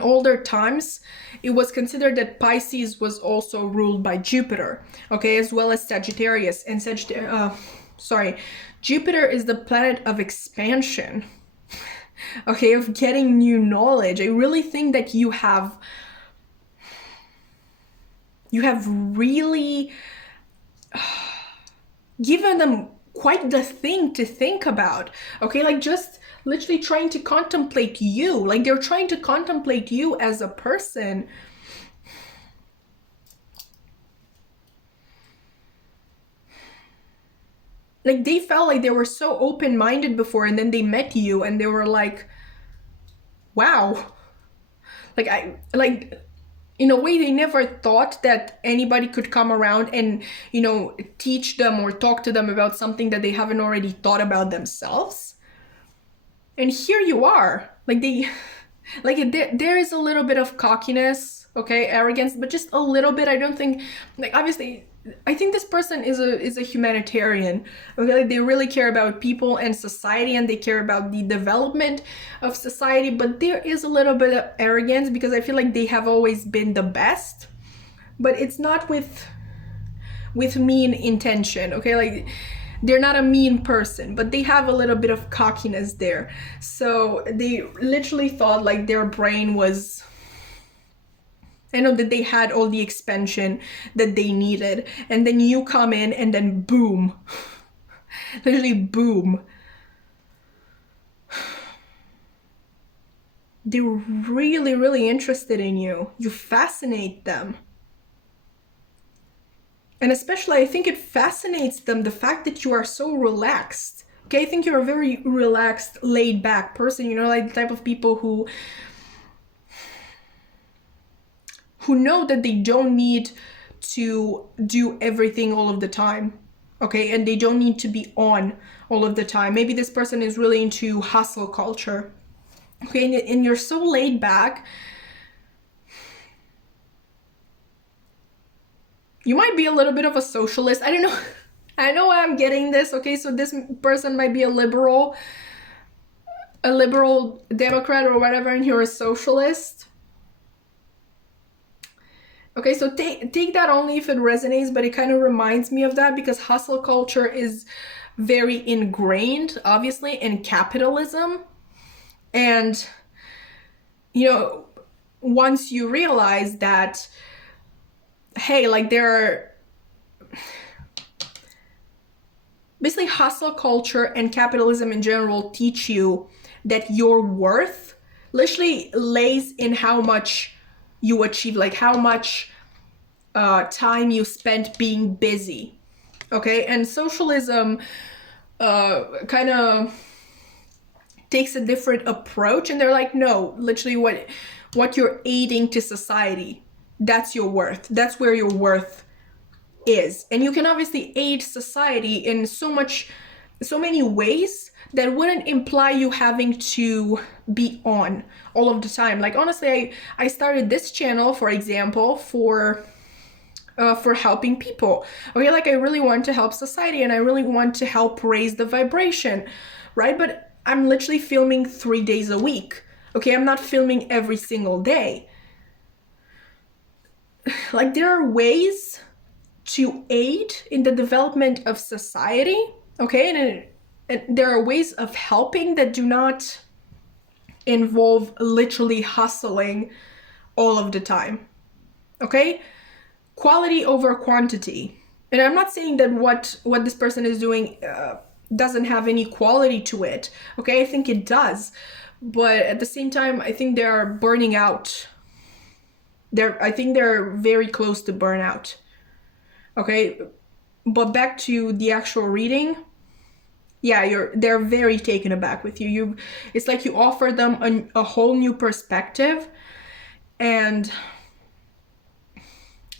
older times, it was considered that Pisces was also ruled by Jupiter, okay, as well as Sagittarius. And Jupiter is the planet of expansion, okay, of getting new knowledge. I really think that you have really given them quite the thing to think about, okay, like just literally trying to contemplate you. Like, they're trying to contemplate you as a person. Like, they felt like they were so open-minded before, and then they met you and they were like, wow, like in a way, they never thought that anybody could come around and, you know, teach them or talk to them about something that they haven't already thought about themselves. And here you are, like there is a little bit of cockiness, okay, arrogance, but just a little bit. I don't think, like, obviously, I think this person is a humanitarian, okay, like they really care about people and society, and they care about the development of society, but there is a little bit of arrogance because I feel like they have always been the best, but it's not with mean intention, okay, like they're not a mean person, but they have a little bit of cockiness there. So they literally thought like their brain was, I know that they had all the expansion that they needed, and then you come in and then boom, literally boom. They're really, really interested in you. You fascinate them. And especially, I think it fascinates them the fact that you are so relaxed. Okay, I think you're a very relaxed, laid back person, you know, like the type of people who know that they don't need to do everything all of the time, okay, and they don't need to be on all of the time. Maybe this person is really into hustle culture, okay, and you're so laid back. You might be a little bit of a socialist. I don't know. I know why I'm getting this, okay, so this person might be a liberal Democrat or whatever, and you're a socialist. Okay, so take that only if it resonates, but it kind of reminds me of that because hustle culture is very ingrained, obviously, in capitalism. And, you know, once you realize that, hey, like basically hustle culture and capitalism in general teach you that your worth literally lays in how much you achieve, like how much time you spent being busy, okay? And socialism kind of takes a different approach, and they're like, no, literally what you're aiding to society, that's your worth. That's where your worth is. And you can obviously aid society in so many ways that wouldn't imply you having to be on all of the time. Like, honestly, I started this channel, for example, for for helping people. Okay, like I really want to help society and I really want to help raise the vibration, right? But I'm literally filming 3 days a week. Okay, I'm not filming every single day. Like there are ways to aid in the development of society, okay? And there are ways of helping that do not involve literally hustling all of the time, okay? Quality over quantity. And I'm not saying that what this person is doing doesn't have any quality to it, okay? I think it does. But at the same time, I think they're burning out. I think they're very close to burnout. Okay, but back to the actual reading. Yeah, they're very taken aback with you. It's like you offer them a whole new perspective, and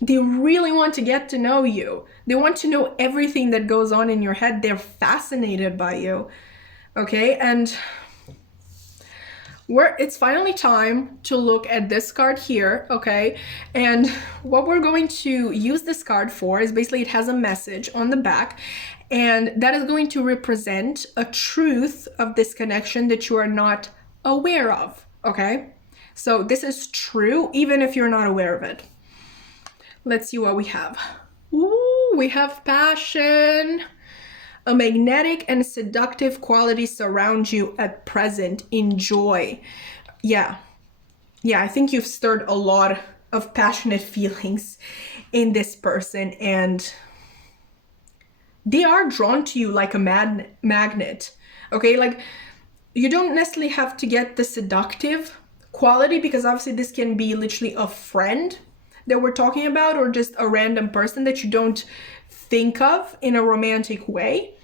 they really want to get to know you. They want to know everything that goes on in your head. They're fascinated by you. Okay, and it's finally time to look at this card here, okay? And what we're going to use this card for is basically it has a message on the back, and that is going to represent a truth of this connection that you are not aware of, okay? So this is true even if you're not aware of it. Let's see what we have. Ooh, we have passion. A magnetic and seductive quality surround you at present. Enjoy. Yeah, I think you've stirred a lot of passionate feelings in this person, and they are drawn to you like a magnet. Okay, like you don't necessarily have to get the seductive quality, because obviously this can be literally a friend that we're talking about, or just a random person that you don't think of in a romantic way.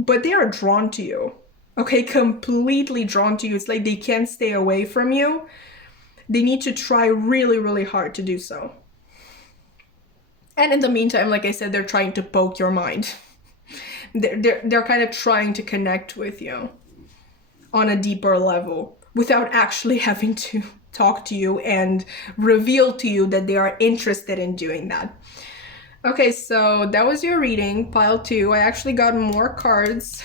But they are drawn to you, okay? Completely drawn to you. It's like they can't stay away from you. They need to try really, really hard to do so. And in the meantime, like I said, they're trying to poke your mind. They're kind of trying to connect with you on a deeper level without actually having to talk to you and reveal to you that they are interested in doing that. Okay, so that was your reading, pile 2. I actually got more cards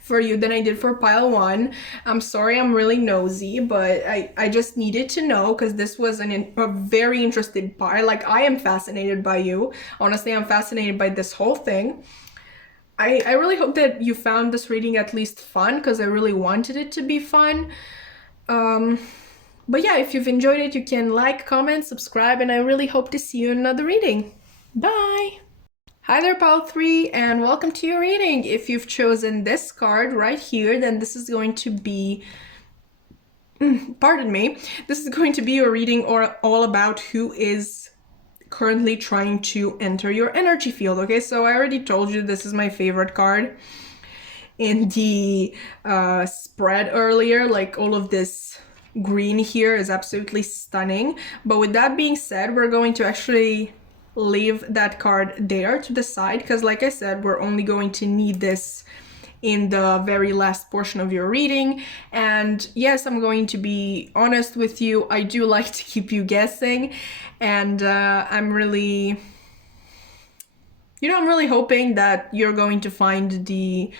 for you than I did for pile 1. I'm sorry, I'm really nosy, but I just needed to know, because this was a very interesting pile. Like, I am fascinated by you. Honestly, I'm fascinated by this whole thing. I really hope that you found this reading at least fun, because I really wanted it to be fun. But yeah, if you've enjoyed it, you can like, comment, subscribe, and I really hope to see you in another reading. Bye! Hi there, pile 3, and welcome to your reading. If you've chosen this card right here, then this is going to be, pardon me, this is going to be a reading all about who is currently trying to enter your energy field, okay? So I already told you this is my favorite card in the spread earlier. Like, all of this green here is absolutely stunning. But with that being said, we're going to actually leave that card there to the side, because like I said, we're only going to need this in the very last portion of your reading. And yes, I'm going to be honest with you, I do like to keep you guessing, and I'm really hoping that you're going to find the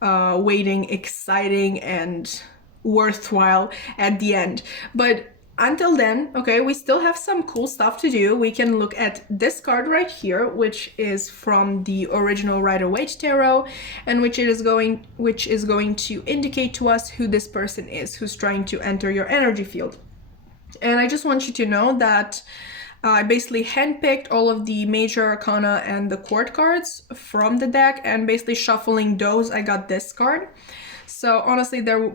waiting exciting and worthwhile at the end. But until then, okay, we still have some cool stuff to do. We can look at this card right here, which is from the original Rider-Waite tarot, and which is going to indicate to us who this person is who's trying to enter your energy field. And I just want you to know that I basically handpicked all of the major arcana and the court cards from the deck, and basically shuffling those, I got this card. So honestly, there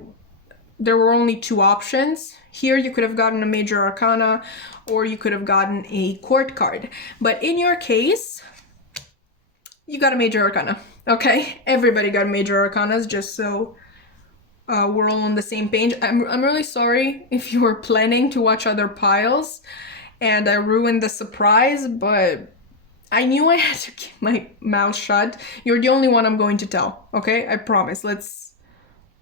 were only 2 options. Here you could have gotten a major arcana, or you could have gotten a court card. But in your case, you got a major arcana, okay? Everybody got major arcanas, just so we're all on the same page. I'm really sorry if you were planning to watch other piles and I ruined the surprise, but I knew I had to keep my mouth shut. You're the only one I'm going to tell, okay? I promise.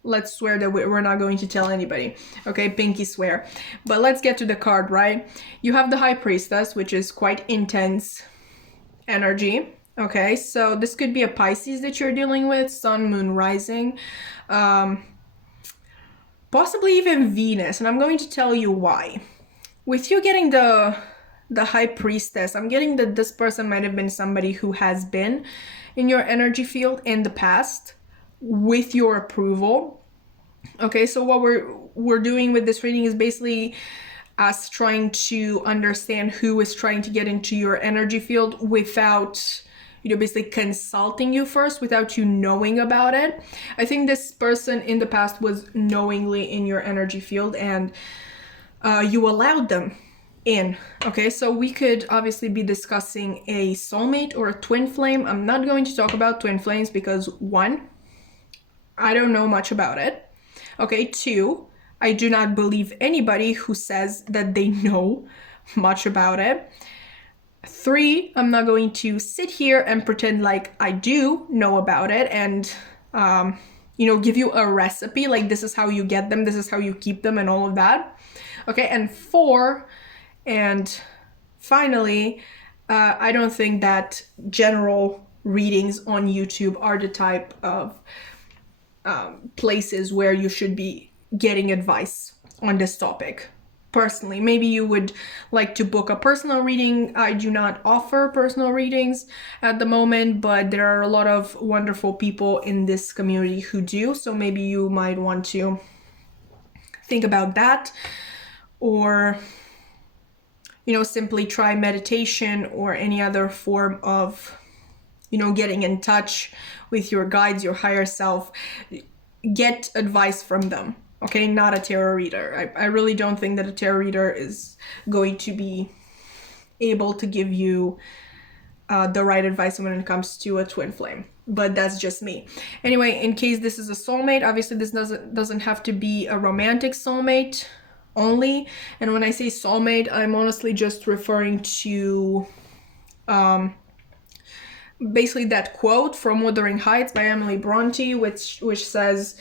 let's swear that we're not going to tell anybody. Okay, pinky swear. But let's get to the card, right? You have the High Priestess, which is quite intense energy. Okay, so this could be a Pisces that you're dealing with, Sun, Moon, Rising, possibly even Venus, and I'm going to tell you why. With you getting the High Priestess, I'm getting that this person might have been somebody who has been in your energy field in the past with your approval. Okay, so what we're doing with this reading is basically us trying to understand who is trying to get into your energy field without, you know, basically consulting you first, without you knowing about it. I think this person in the past was knowingly in your energy field, and you allowed them in. Okay, so we could obviously be discussing a soulmate or a twin flame. I'm not going to talk about twin flames because 1, I don't know much about it. Okay, 2, I do not believe anybody who says that they know much about it. 3, I'm not going to sit here and pretend like I do know about it and, you know, give you a recipe, like this is how you get them, this is how you keep them, and all of that. Okay, and 4, and finally, I don't think that general readings on YouTube are the type of places where you should be getting advice on this topic. Personally, maybe you would like to book a personal reading. I do not offer personal readings at the moment, but there are a lot of wonderful people in this community who do, so maybe you might want to think about that, or, you know, simply try meditation or any other form of, you know, getting in touch with your guides, your higher self. Get advice from them. Okay, not a tarot reader. I really don't think that a tarot reader is going to be able to give you the right advice when it comes to a twin flame. But that's just me. Anyway, in case this is a soulmate, obviously this doesn't have to be a romantic soulmate only. And when I say soulmate, I'm honestly just referring to basically that quote from Wuthering Heights by Emily Bronte, which says,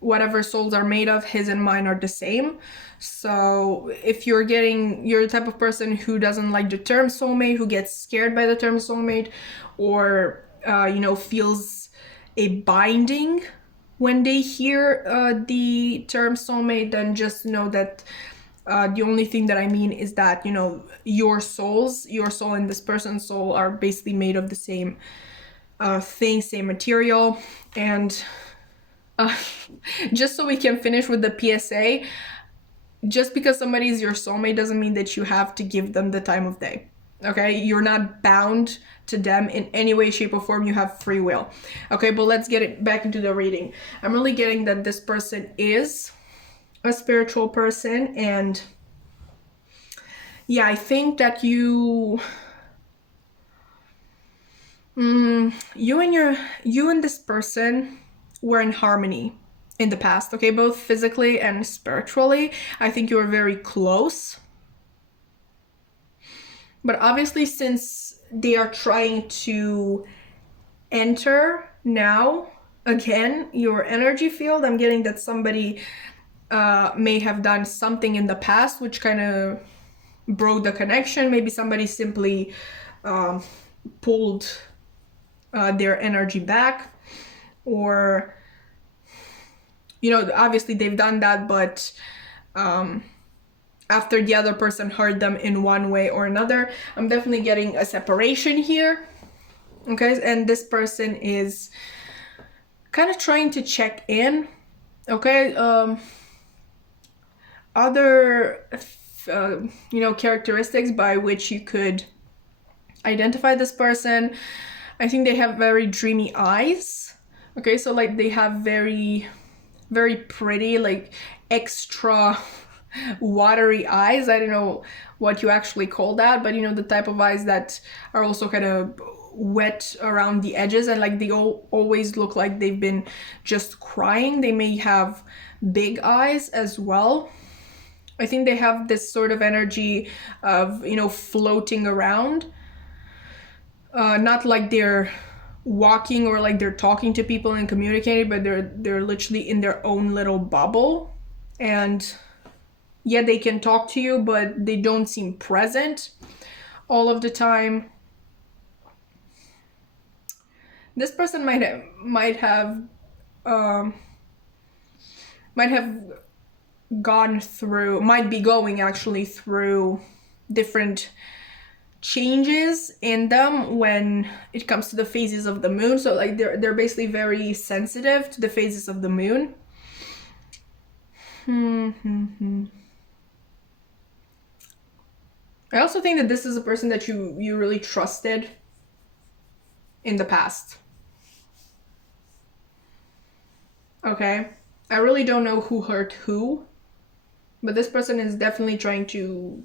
whatever souls are made of, his and mine are the same. So if you're the type of person who doesn't like the term soulmate, who gets scared by the term soulmate, or you know, feels a binding when they hear the term soulmate, then just know that the only thing that I mean is that, you know, your soul and this person's soul are basically made of the same thing, same material. And just so we can finish with the PSA, just because somebody is your soulmate doesn't mean that you have to give them the time of day. Okay, you're not bound to them in any way, shape, or form. You have free will. Okay, but let's get it back into the reading. I'm really getting that this person is a spiritual person, and yeah, I think that you and this person were in harmony in the past, okay, both physically and spiritually. I think you were very close. But obviously, since they are trying to enter now again your energy field, I'm getting that somebody may have done something in the past which kind of broke the connection. Maybe somebody simply pulled their energy back, or, you know, obviously they've done that, but after the other person hurt them in one way or another. I'm definitely getting a separation here. Okay, and this person is kind of trying to check in. Okay, other you know, characteristics by which you could identify this person. I think they have very dreamy eyes. Okay, so like they have very, very pretty, like extra watery eyes. I don't know what you actually call that, but you know, the type of eyes that are also kind of wet around the edges, and like they always look like they've been just crying. They may have big eyes as well. I think they have this sort of energy of, you know, floating around. Not like they're walking, or like they're talking to people and communicating, but they're literally in their own little bubble. And yeah, they can talk to you, but they don't seem present all of the time. This person might be going actually through different changes in them when it comes to the phases of the moon. So like they're basically very sensitive to the phases of the moon. I also think that this is a person that you really trusted in the past. Okay, I really don't know who hurt who, but this person is definitely trying to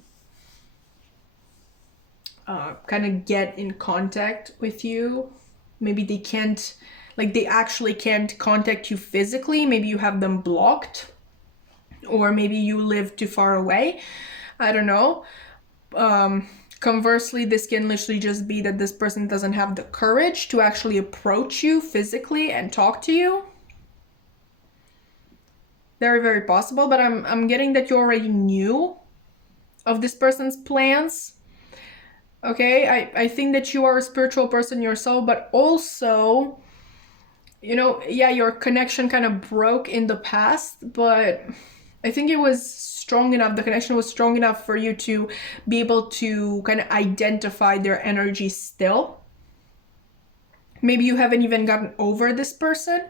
kind of get in contact with you. Maybe they can't, like they actually can't contact you physically. Maybe you have them blocked, or maybe you live too far away. I don't know. Conversely, this can literally just be that this person doesn't have the courage to actually approach you physically and talk to you. Very, very possible, but I'm getting that you already knew of this person's plans. Okay, I think that you are a spiritual person yourself, but also, you know, yeah, your connection kind of broke in the past, but I think it was strong enough, the connection was strong enough for you to be able to kind of identify their energy still. Maybe you haven't even gotten over this person.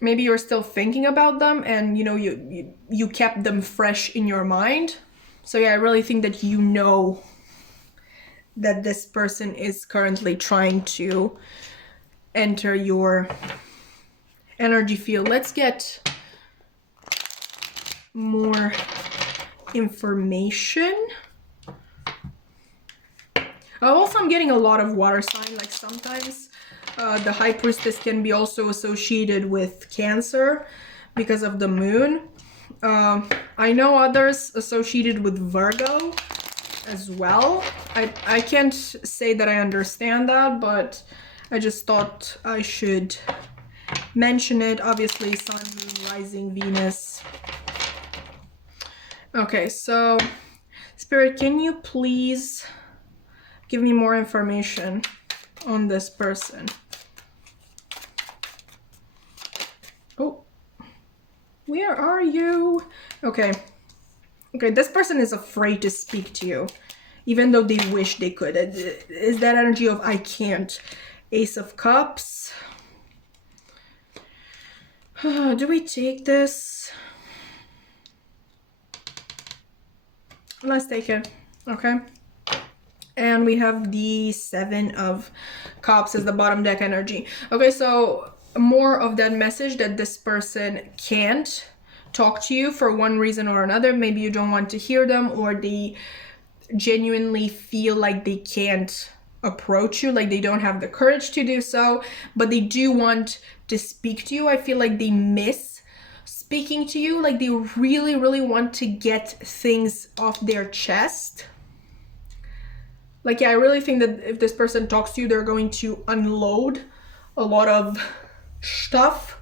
Maybe you're still thinking about them, and you know, you kept them fresh in your mind. So yeah, I really think that you know that this person is currently trying to enter your energy field. Let's get more information. Also, I'm getting a lot of water sign. Like sometimes the High Priestess can be also associated with Cancer because of the moon. I know others associated with Virgo as well. I can't say that I understand that, but I just thought I should mention it. Obviously, Sun, Moon, Rising, Venus. Okay, so Spirit, can you please give me more information on this person? Oh, where are you? Okay, this person is afraid to speak to you, even though they wish they could. Is that energy of I can't? Ace of Cups. Do we take this? Let's take it. Okay. And we have the Seven of Cups as the bottom deck energy. Okay, so more of that message that this person can't talk to you for one reason or another. Maybe you don't want to hear them, or they genuinely feel like they can't approach you, like they don't have the courage to do so, but they do want to speak to you. I feel like they miss speaking to you, like they really, really want to get things off their chest. Like, yeah, I really think that if this person talks to you, they're going to unload a lot of stuff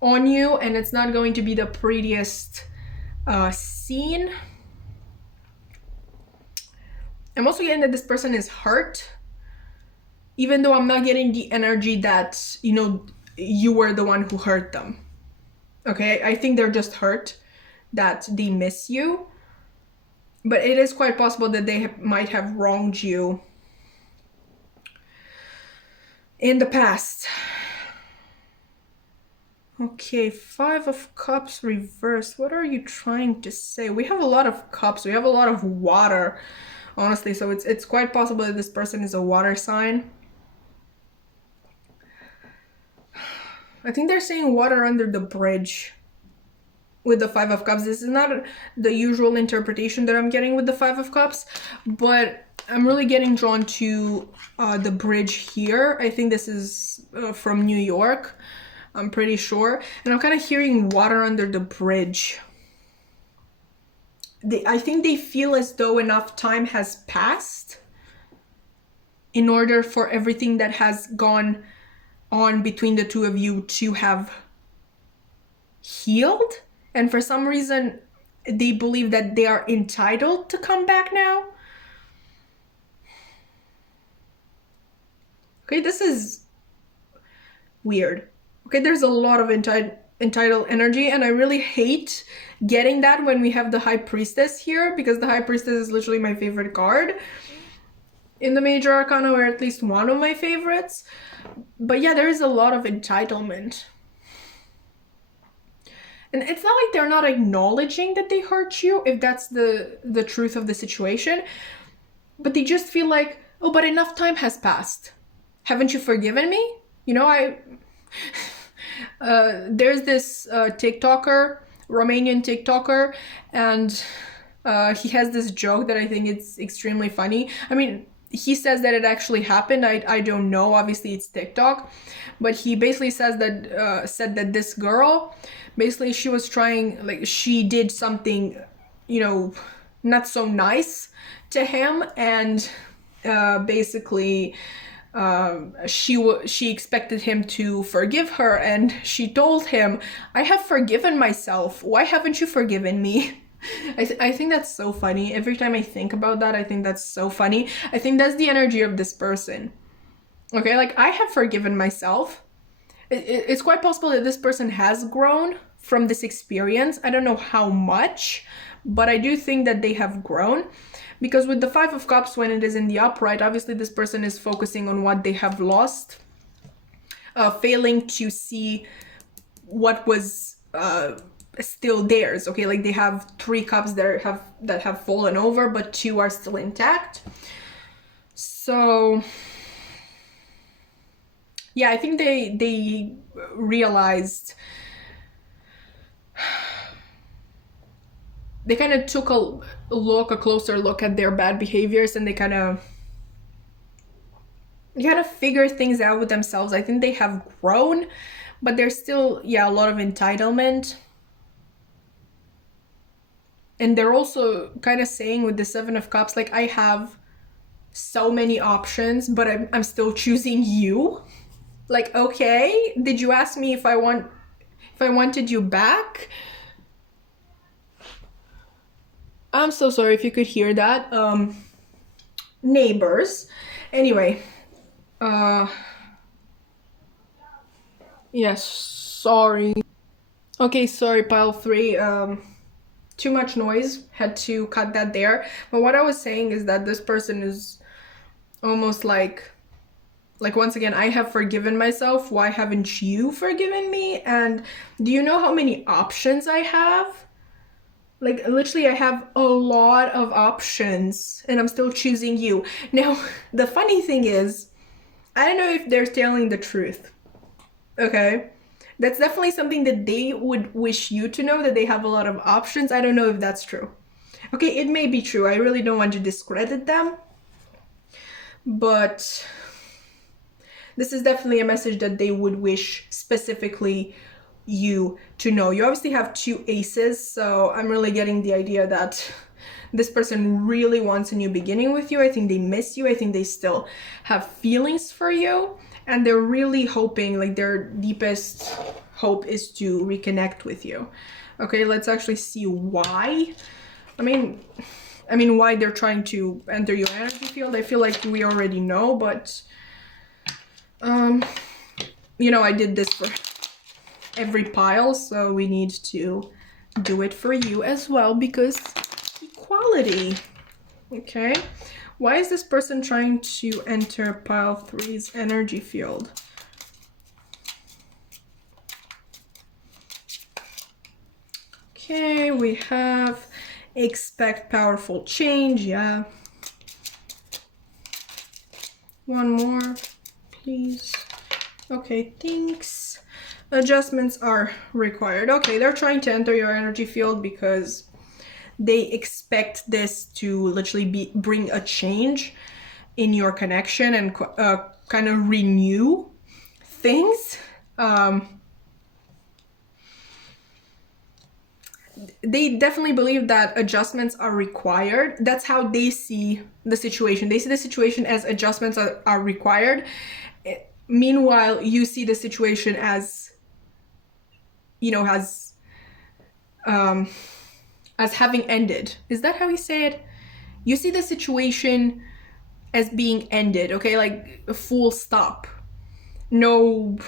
on you, and it's not going to be the prettiest scene. I'm also getting that this person is hurt, even though I'm not getting the energy that, you know, you were the one who hurt them. Okay, I think they're just hurt that they miss you. But it is quite possible that they might have wronged you in the past. Okay, Five of Cups reversed. What are you trying to say? We have a lot of cups. We have a lot of water, honestly. So it's quite possible that this person is a water sign. I think they're saying water under the bridge with the Five of Cups. This is not the usual interpretation that I'm getting with the Five of Cups, but I'm really getting drawn to the bridge here. I think this is from New York, I'm pretty sure. And I'm kind of hearing water under the bridge. I think they feel as though enough time has passed in order for everything that has gone on between the two of you to have healed. And for some reason, they believe that they are entitled to come back now. Okay, this is weird. Okay, there's a lot of entitled energy, and I really hate getting that when we have the High Priestess here, because the High Priestess is literally my favorite card in the Major Arcana, or at least one of my favorites. But yeah, there is a lot of entitlement. And it's not like they're not acknowledging that they hurt you, if that's the truth of the situation, but they just feel like, oh, but enough time has passed. Haven't you forgiven me? You know, there's this TikToker, Romanian TikToker, and he has this joke that I think it's extremely funny. I mean, he says that it actually happened. I don't know. Obviously, it's TikTok, but he basically says that said that this girl, basically, she was trying, like, she did something, you know, not so nice to him, and basically she expected him to forgive her, and she told him, I have forgiven myself. Why haven't you forgiven me? I think that's so funny. Every time I think about that, I think that's so funny. I think that's the energy of this person. Okay, like, I have forgiven myself. It's quite possible that this person has grown from this experience. I don't know how much, but I do think that they have grown. Because with the Five of Cups, when it is in the upright, obviously this person is focusing on what they have lost, failing to see what was still theirs. Okay, like, they have 3 cups that have fallen over, but 2 are still intact. So yeah, I think they realized, they kind of took a closer look at their bad behaviors, and they kind of figure things out with themselves. I think they have grown, but there's still, yeah, a lot of entitlement. And they're also kind of saying with the Seven of Cups, like, I have so many options, but I'm still choosing you. Like, okay, did you ask me if I wanted you back? I'm so sorry if you could hear that. Neighbors. Anyway, yes, sorry. Okay, sorry, pile 3. Too much noise, had to cut that there. But what I was saying is that this person is almost like once again, I have forgiven myself. Why haven't you forgiven me? And do you know how many options I have? Like, literally, I have a lot of options, and I'm still choosing you. Now, the funny thing is, I don't know if they're telling the truth. Okay? That's definitely something that they would wish you to know, that they have a lot of options. I don't know if that's true. Okay, it may be true. I really don't want to discredit them. But this is definitely a message that they would wish specifically you to know. You obviously have 2 aces, so I'm really getting the idea that this person really wants a new beginning with you. I think they miss you. I think they still have feelings for you, and they're really hoping, like, their deepest hope is to reconnect with you. Okay, let's actually see why. I mean, why they're trying to enter your energy field. I feel like we already know, but you know, I did this for every pile, so we need to do it for you as well, because equality. Okay, why is this person trying to enter pile 3's energy field? Okay, we have expect powerful change. Yeah, one more, please. Okay, thanks. Adjustments are required. Okay, they're trying to enter your energy field because they expect this to literally bring a change in your connection and kind of renew things. they definitely believe that adjustments are required. That's how they see the situation. They see the situation as adjustments are required. Meanwhile, you see the situation as, as having ended. Is that how you say it? You see the situation as being ended, okay? Like a full stop. No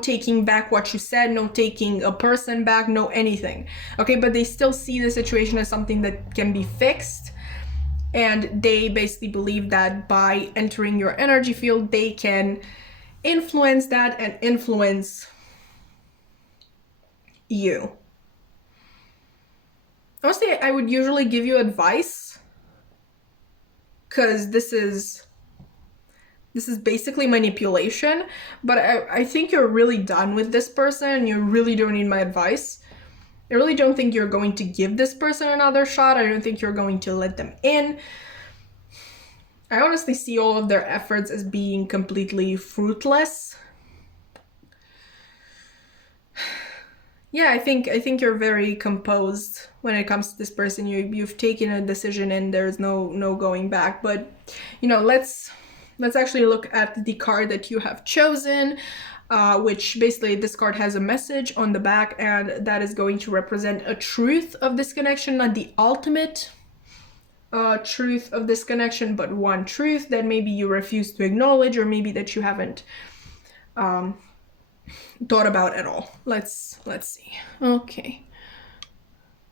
taking back what you said, no taking a person back, no anything. Okay, but they still see the situation as something that can be fixed. And they basically believe that by entering your energy field, they can influence that and influence you. Honestly, I would usually give you advice, because this is basically manipulation, but I think you're really done with this person. You really don't need my advice. I really don't think you're going to give this person another shot. I don't think you're going to let them in. I honestly see all of their efforts as being completely fruitless. Yeah, I think you're very composed when it comes to this person. You've taken a decision and there's no going back. But let's actually look at the card that you have chosen, which basically this card has a message on the back, and that is going to represent a truth of this connection, not the ultimate truth of this connection, but one truth that maybe you refuse to acknowledge, or maybe that you haven't thought about at all. Let's see. Okay.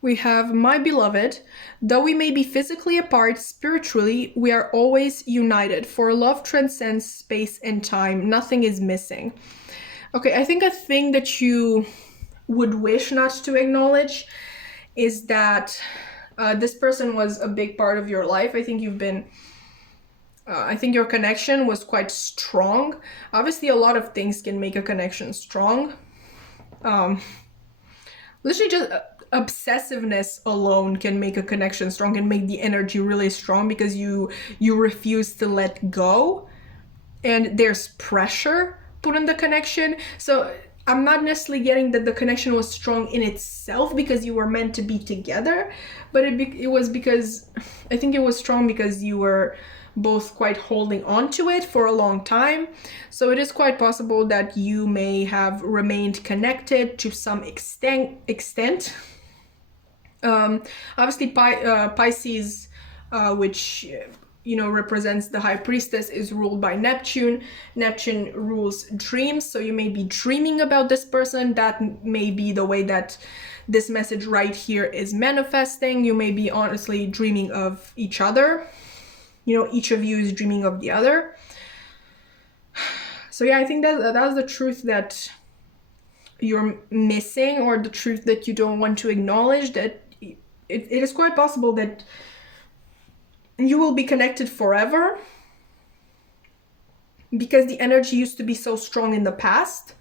We have, my beloved, though we may be physically apart, spiritually, we are always united. For love transcends space and time. Nothing is missing. Okay, I think a thing that you would wish not to acknowledge is that this person was a big part of your life. I think I think your connection was quite strong. Obviously, a lot of things can make a connection strong. Literally just obsessiveness alone can make a connection strong and make the energy really strong, because you refuse to let go, and there's pressure put on the connection. So I'm not necessarily getting that the connection was strong in itself because you were meant to be together, but it was because, I think it was strong because you were both quite holding on to it for a long time. So it is quite possible that you may have remained connected to some extent. Obviously Pisces, which represents the high priestess, is ruled by Neptune. Neptune rules dreams, so you may be dreaming about this person. That may be the way that this message right here is manifesting. You may be honestly dreaming of each other. Each of you is dreaming of the other. So yeah, I think that's the truth that you're missing, or the truth that you don't want to acknowledge, that it is quite possible that you will be connected forever because the energy used to be so strong in the past.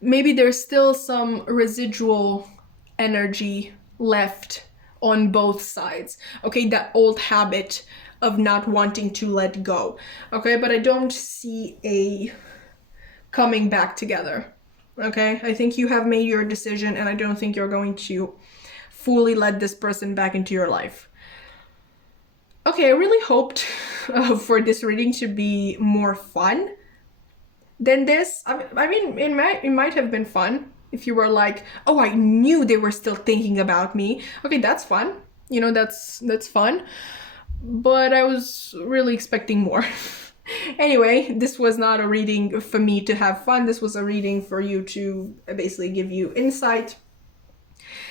Maybe there's still some residual energy left on both sides. Okay, that old habit of not wanting to let go. Okay, but I don't see a coming back together. Okay, I think you have made your decision, and I don't think you're going to fully let this person back into your life. Okay, I really hoped for this reading to be more fun than this. I mean, it might have been fun if you were like, oh, I knew they were still thinking about me. Okay, that's fun. That's fun. But I was really expecting more. Anyway, this was not a reading for me to have fun. This was a reading for you to basically give you insight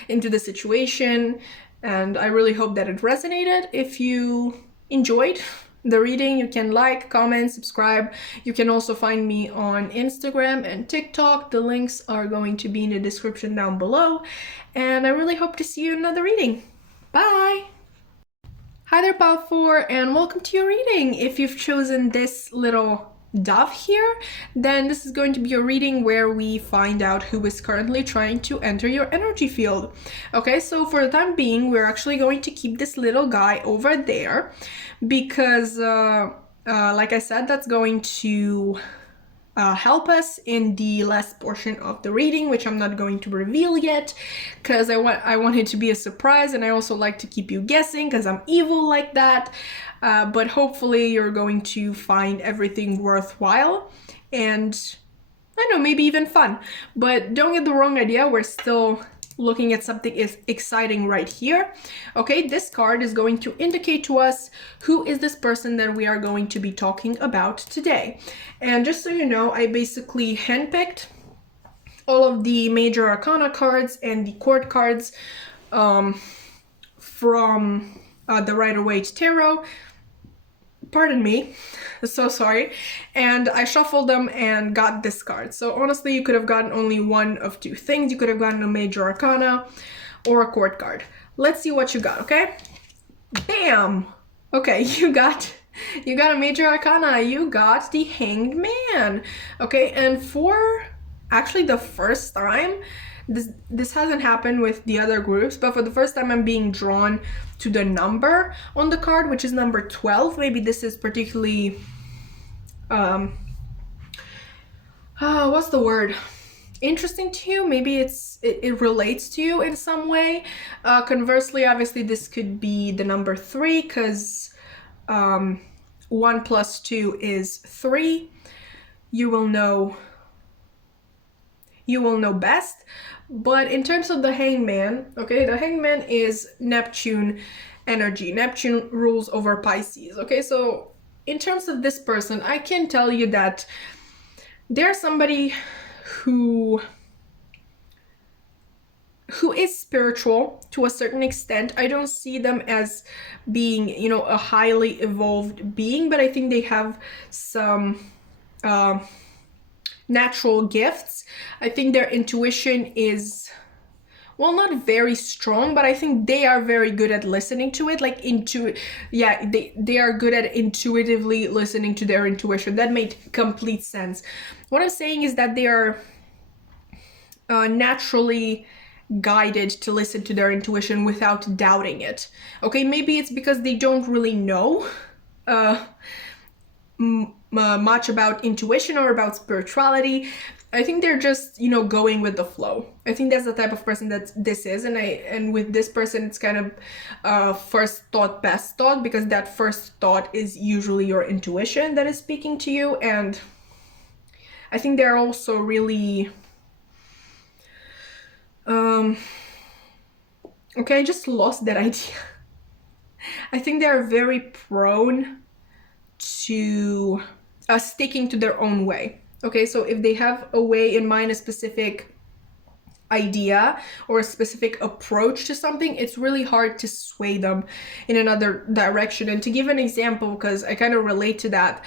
into the situation. And I really hope that it resonated. If you enjoyed the reading, you can like, comment, subscribe. You can also find me on Instagram and TikTok. The links are going to be in the description down below. And I really hope to see you in another reading. Bye! Hi there, Pile 4, and welcome to your reading. If you've chosen this little dove here, then this is going to be a reading where we find out who is currently trying to enter your energy field. Okay, so for the time being, we're actually going to keep this little guy over there because, like I said, that's going to help us in the last portion of the reading, which I'm not going to reveal yet because I want it to be a surprise, and I also like to keep you guessing because I'm evil like that. But hopefully you're going to find everything worthwhile and I know, maybe even fun. But don't get the wrong idea, we're still looking at something exciting right here. Okay, this card is going to indicate to us who is this person that we are going to be talking about today. And just so you know, I basically handpicked all of the major arcana cards and the court cards from the Rider-Waite Tarot. Pardon me, so sorry. And I shuffled them and got this card. So honestly, you could have gotten only one of two things. You could have gotten a major arcana or a court card. Let's see what you got, okay? Bam! Okay, you got a major arcana. You got the Hanged Man. Okay, and for actually the first time, this hasn't happened with the other groups, but for the first time I'm being drawn to the number on the card, which is number 12. Maybe this is particularly what's the word, interesting to you. Maybe it relates to you in some way. Conversely, obviously this could be the number 3 because 1 + 2 is 3. You will know best. But in terms of the Hangman, okay, the Hangman is Neptune energy. Neptune rules over Pisces. Okay, so in terms of this person, I can tell you that they're somebody who is spiritual to a certain extent. I don't see them as being, you know, a highly evolved being, but I think they have some natural gifts. I think their intuition is, well, not very strong, but I think they are very good at listening to it. Like they are good at intuitively listening to their intuition. That made complete sense. What I'm saying is that they are naturally guided to listen to their intuition without doubting it. Okay, maybe it's because they don't really know much about intuition or about spirituality. I think they're just, you know, going with the flow. I think that's the type of person that this is, and with this person it's kind of first thought, best thought, because that first thought is usually your intuition that is speaking to you. And I think they're also really okay, I just lost that idea. I think they're very prone to sticking to their own way. Okay, so if they have a way in mind, a specific idea or a specific approach to something, it's really hard to sway them in another direction. And to give an example, because I kind of relate to that,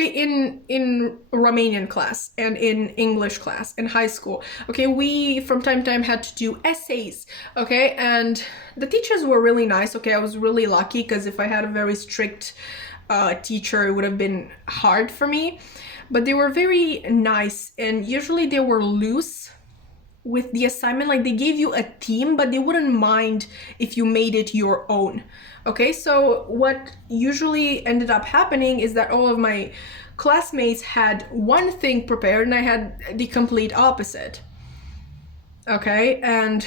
in Romanian class and in English class in high school, okay, we from time to time had to do essays, okay, and the teachers were really nice. Okay, I was really lucky because if I had a very strict teacher, it would have been hard for me, but they were very nice, and usually they were loose with the assignment. Like, they gave you a theme, but they wouldn't mind if you made it your own. Okay, so what usually ended up happening is that all of my classmates had one thing prepared and I had the complete opposite. Okay, and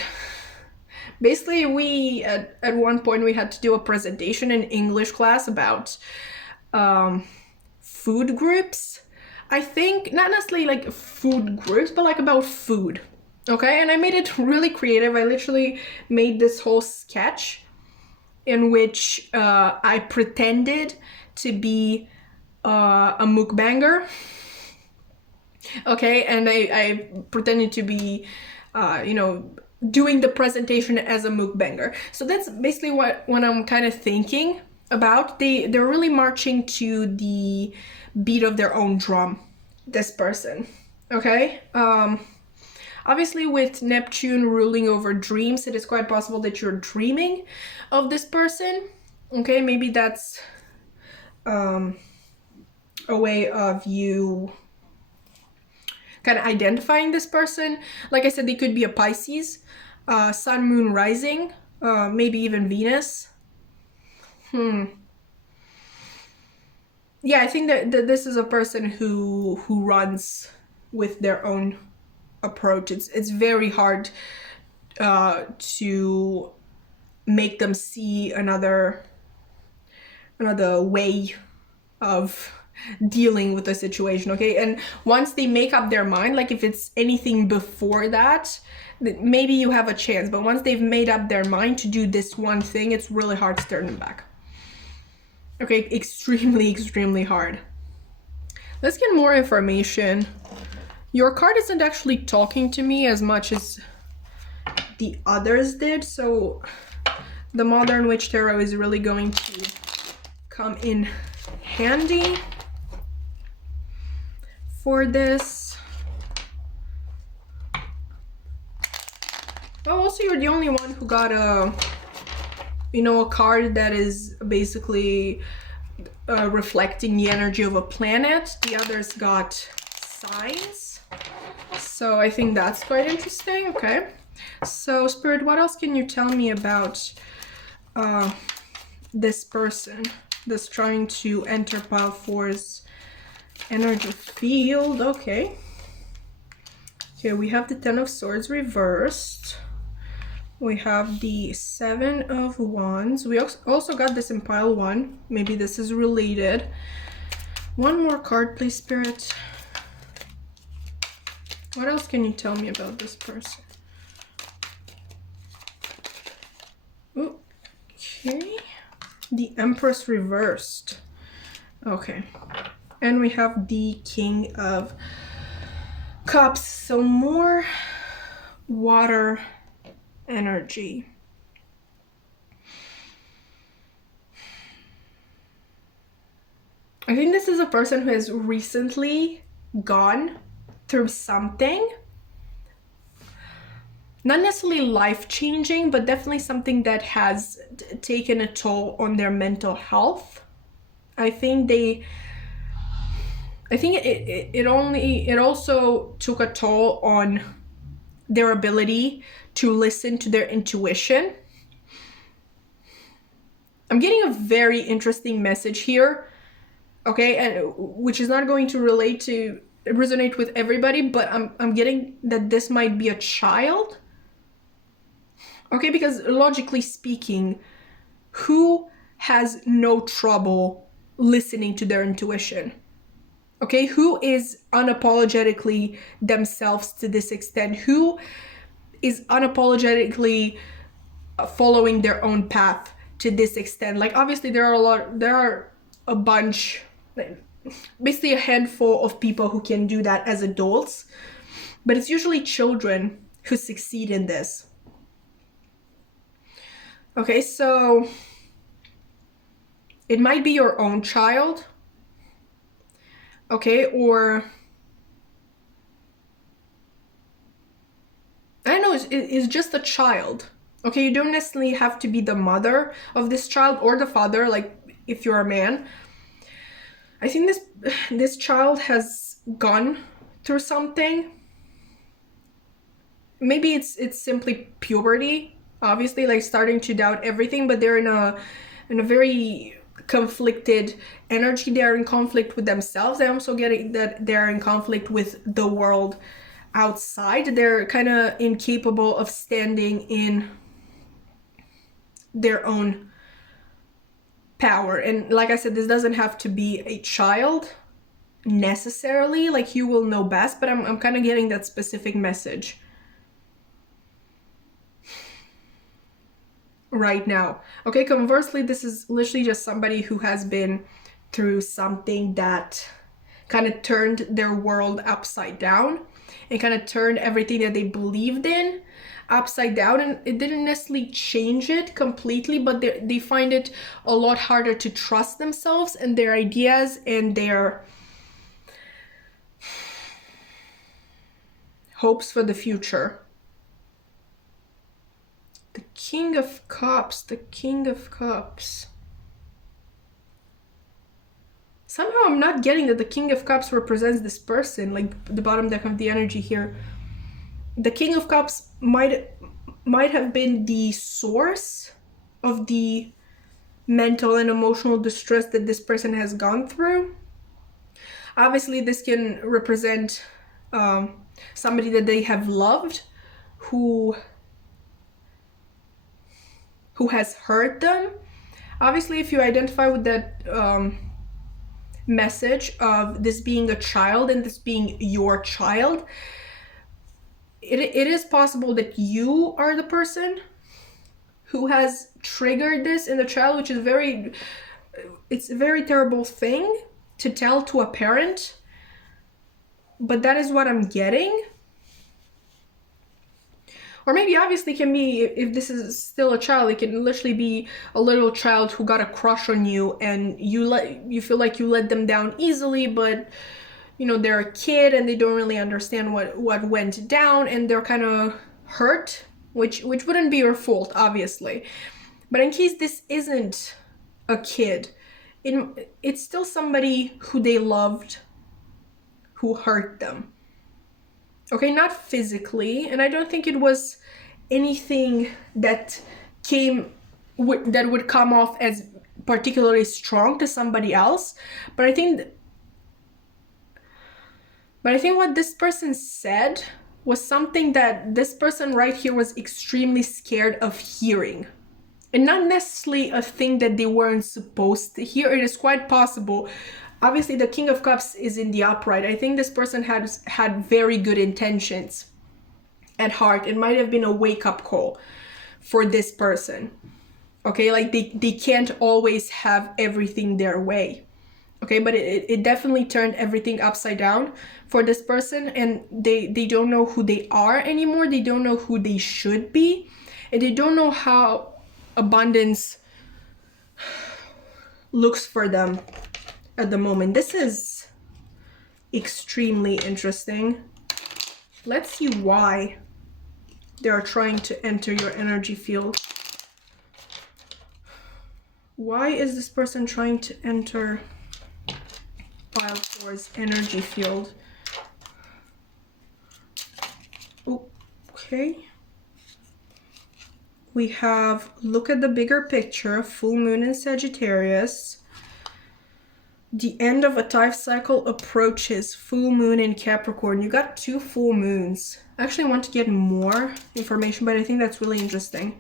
basically we at one point we had to do a presentation in English class about food groups. I think not necessarily like food groups, but like about food. Okay, and I made it really creative. I literally made this whole sketch in which I pretended to be a mukbanger. Okay, and I pretended to be, you know, doing the presentation as a mukbanger. So that's basically what I'm kind of thinking about. They're really marching to the beat of their own drum, this person. Okay. Obviously, with Neptune ruling over dreams, it is quite possible that you're dreaming of this person. Okay, maybe that's a way of you kind of identifying this person. Like I said, they could be a Pisces, Sun, Moon, Rising, maybe even Venus. yeah, I think that this is a person who runs with their own approach. It's very hard to make them see another way of dealing with the situation, okay? And once they make up their mind, like if it's anything before that, maybe you have a chance, but once they've made up their mind to do this one thing, it's really hard to turn them back. Okay, extremely hard. Let's get more information. Your card isn't actually talking to me as much as the others did, so the Modern Witch Tarot is really going to come in handy for this. Oh, also you're the only one who got a card that is basically reflecting the energy of a planet. The others got signs, so I think that's quite interesting. Okay, so Spirit, what else can you tell me about this person that's trying to enter Pile 4's energy field? Okay, we have the 10 of Swords reversed. We have the 7 of Wands. We also got this in Pile 1. Maybe this is related. One more card, please, Spirit. What else can you tell me about this person? Okay. The Empress reversed. Okay. And we have the King of Cups. So more water energy. I think this is a person who has recently gone through something. Not necessarily life-changing, but definitely something that has taken a toll on their mental health. I think it also took a toll on their ability to listen to their intuition. I'm getting a very interesting message here, okay, and which is not going to resonate with everybody, but I'm getting that this might be a child. Okay, because logically speaking, who has no trouble listening to their intuition? Okay, who is unapologetically themselves to this extent? Who is unapologetically following their own path to this extent? Like, obviously there are a bunch, basically a handful of people who can do that as adults, but it's usually children who succeed in this. Okay, so it might be your own child, okay, or I don't know, it's just a child. Okay, you don't necessarily have to be the mother of this child or the father, like if you're a man. I think this child has gone through something. Maybe it's simply puberty, obviously, like starting to doubt everything, but they're in a very conflicted energy. They're in conflict with themselves. I'm also getting that they're in conflict with the world outside. They're kind of incapable of standing in their own power. And like I said, this doesn't have to be a child necessarily, like you will know best, but I'm kind of getting that specific message right now. Okay, conversely, this is literally just somebody who has been through something that kind of turned their world upside down and kind of turned everything that they believed in upside down, and it didn't necessarily change it completely, but they find it a lot harder to trust themselves and their ideas and their hopes for the future. The King of Cups, the King of Cups. Somehow I'm not getting that the King of Cups represents this person, like the bottom deck of the energy here. The King of Cups might have been the source of the mental and emotional distress that this person has gone through. Obviously, this can represent somebody that they have loved who has hurt them. Obviously, if you identify with that message of this being a child and this being your child, it is possible that you are the person who has triggered this in the child, which is it's a very terrible thing to tell to a parent, but that is what I'm getting. Or maybe obviously can be, if this is still a child, it can literally be a little child who got a crush on you and you feel like you let them down easily, but you know, they're a kid and they don't really understand what went down and they're kind of hurt, which wouldn't be your fault, obviously. But in case this isn't a kid, it's still somebody who they loved who hurt them. Okay, not physically, and I don't think it was anything that would come off as particularly strong to somebody else, but I think what this person said was something that this person right here was extremely scared of hearing. And not necessarily a thing that they weren't supposed to hear. It is quite possible. Obviously, the King of Cups is in the upright. I think this person had very good intentions at heart. It might have been a wake-up call for this person. Okay, like they can't always have everything their way. Okay, but it definitely turned everything upside down for this person, and they don't know who they are anymore. They don't know who they should be, and they don't know how abundance looks for them at the moment. This is extremely interesting. Let's see why they are trying to enter your energy field. Why is this person trying to enter Pile 4's energy field? Okay. We have, look at the bigger picture, full moon in Sagittarius. The end of a life cycle approaches, full moon in Capricorn. You got 2 full moons. I actually want to get more information, but I think that's really interesting.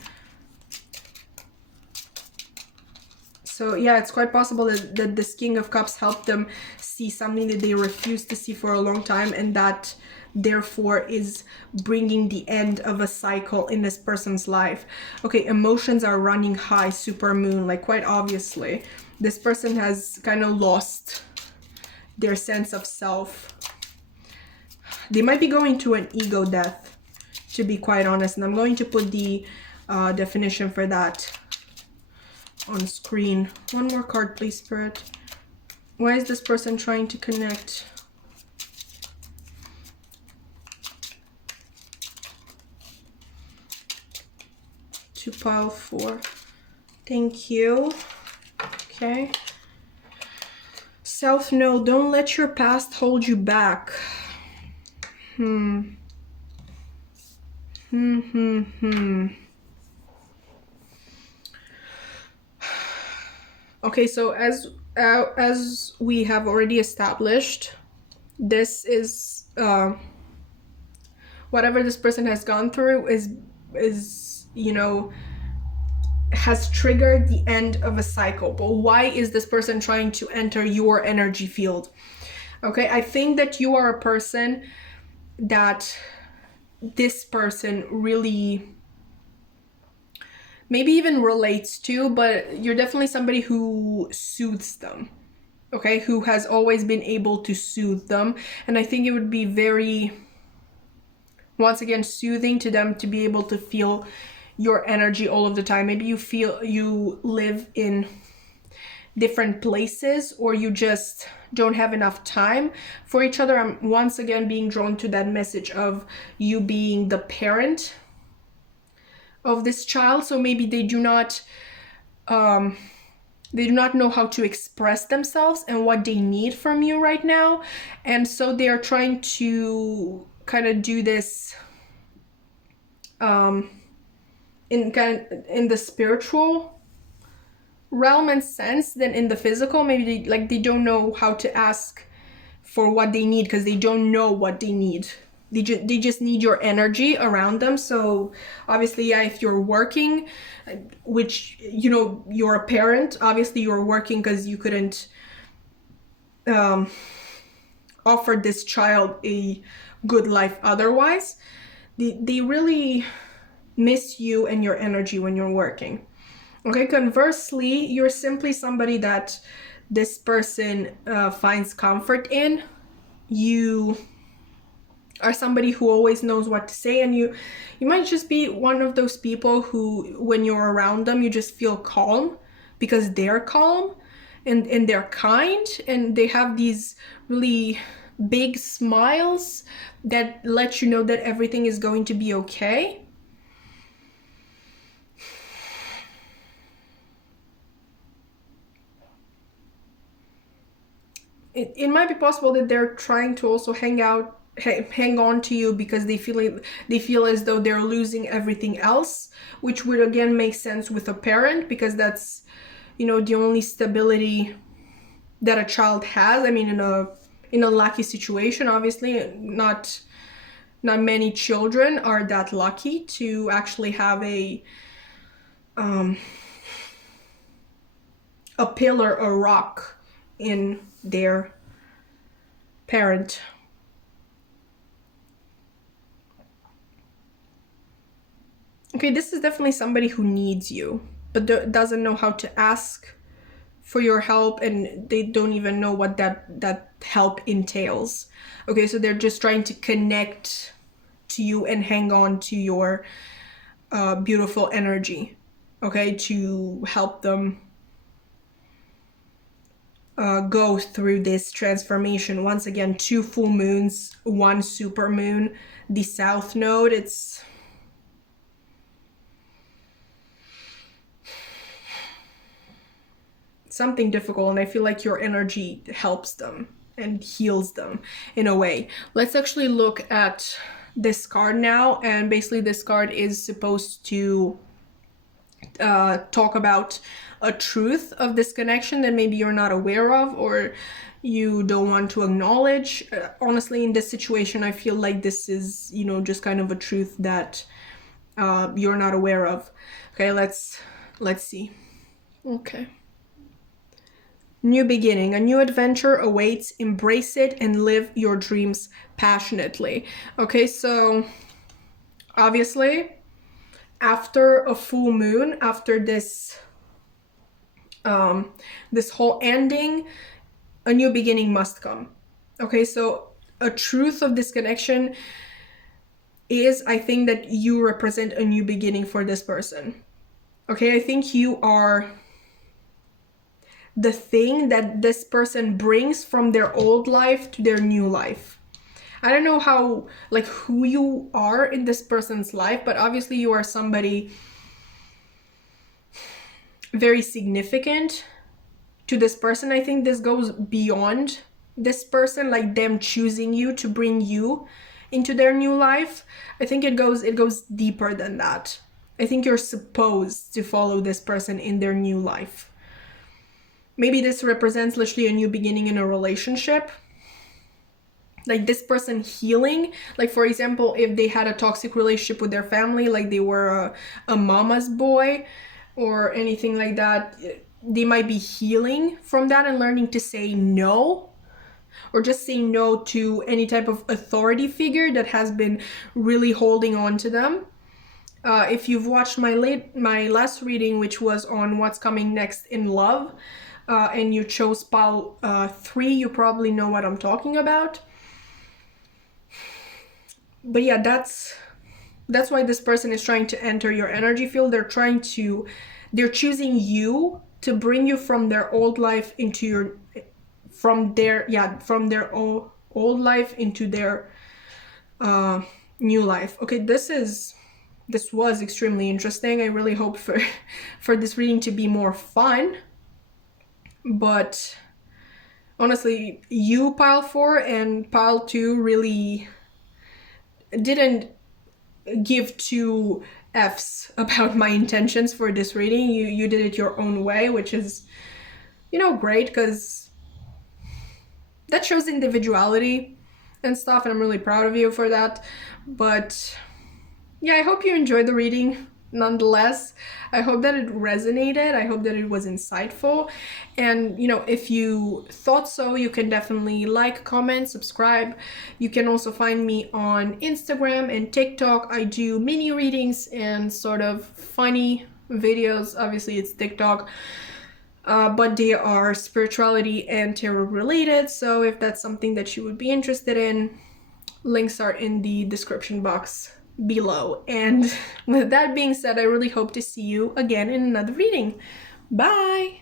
So yeah, it's quite possible that this King of Cups helped them see something that they refused to see for a long time, and that therefore is bringing the end of a cycle in this person's life. Okay, emotions are running high, super moon, like quite obviously. This person has kind of lost their sense of self. They might be going to an ego death, to be quite honest, and I'm going to put the definition for that on screen. One more card, please, Spirit. Why is this person trying to connect? To Pile 4. Thank you. Okay. Self, no, don't let your past hold you back. Okay, so as we have already established, this is whatever this person has gone through is you know, has triggered the end of a cycle. But why is this person trying to enter your energy field? Okay, I think that you are a person that this person really maybe even relates to, but you're definitely somebody who soothes them. Okay, who has always been able to soothe them. And I think it would be very, once again, soothing to them to be able to feel your energy all of the time. Maybe you feel you live in different places, or you just don't have enough time for each other. I'm once again being drawn to that message of you being the parent of this child. So maybe they do not know how to express themselves and what they need from you right now, and so they are trying to kind of do this in the spiritual realm and sense than in the physical. Maybe they don't know how to ask for what they need because they don't know what they need. They just need your energy around them. So obviously, yeah, if you're working, which, you know, you're a parent, obviously you're working because you couldn't offer this child a good life otherwise. They really miss you and your energy when you're working. Okay, conversely, you're simply somebody that this person finds comfort in. You are somebody who always knows what to say, and you might just be one of those people who, when you're around them, you just feel calm because they're calm and they're kind, and they have these really big smiles that let you know that everything is going to be okay. It might be possible that they're trying to also hang on to you because they feel as though they're losing everything else, which would again make sense with a parent, because that's, you know, the only stability that a child has. I mean, in a lucky situation, obviously not many children are that lucky to actually have a pillar, a rock in their parent. Okay, this is definitely somebody who needs you, but doesn't know how to ask for your help, and they don't even know what that help entails. Okay, so they're just trying to connect to you and hang on to your beautiful energy, okay, to help them go through this transformation. Once again, 2 full moons, 1 super moon, the south node. It's something difficult, and I feel like your energy helps them and heals them in a way. Let's actually look at this card now, and basically this card is supposed to talk about a truth of this connection that maybe you're not aware of or you don't want to acknowledge. Honestly, in this situation, I feel like this is, you know, just kind of a truth that you're not aware of. Okay, let's see. Okay. New beginning, a new adventure awaits. Embrace it and live your dreams passionately. Okay, so obviously, after a full moon, after this this whole ending, a new beginning must come. Okay, so a truth of this connection is, I think, that you represent a new beginning for this person. Okay, I think you are the thing that this person brings from their old life to their new life. I don't know how, like, who you are in this person's life, but obviously you are somebody very significant to this person. I think this goes beyond this person, like them choosing you to bring you into their new life. I think it goes deeper than that. I think you're supposed to follow this person in their new life. Maybe this represents literally a new beginning in a relationship. Like this person healing, like for example, if they had a toxic relationship with their family, like they were a mama's boy or anything like that, they might be healing from that and learning to say no, or just say no to any type of authority figure that has been really holding on to them. If you've watched my last reading, which was on what's coming next in love, and you chose pile 3, you probably know what I'm talking about. But yeah, that's why this person is trying to enter your energy field. They're choosing you to bring you from their old life into your, from their old life into their new life. Okay, this was extremely interesting. I really hope for this reading to be more fun, but honestly, you pile 4 and pile 2 really didn't give too F's about my intentions for this reading. You did it your own way, which is, you know, great, because that shows individuality and stuff, and I'm really proud of you for that. But yeah, I hope you enjoyed the reading nonetheless. I hope that it resonated. I hope that it was insightful. And, you know, if you thought so, you can definitely like, comment, subscribe. You can also find me on Instagram and TikTok. I do mini readings and sort of funny videos. Obviously, it's TikTok. But they are spirituality and tarot related. So if that's something that you would be interested in, links are in the description box below. And with that being said, I really hope to see you again in another reading. Bye!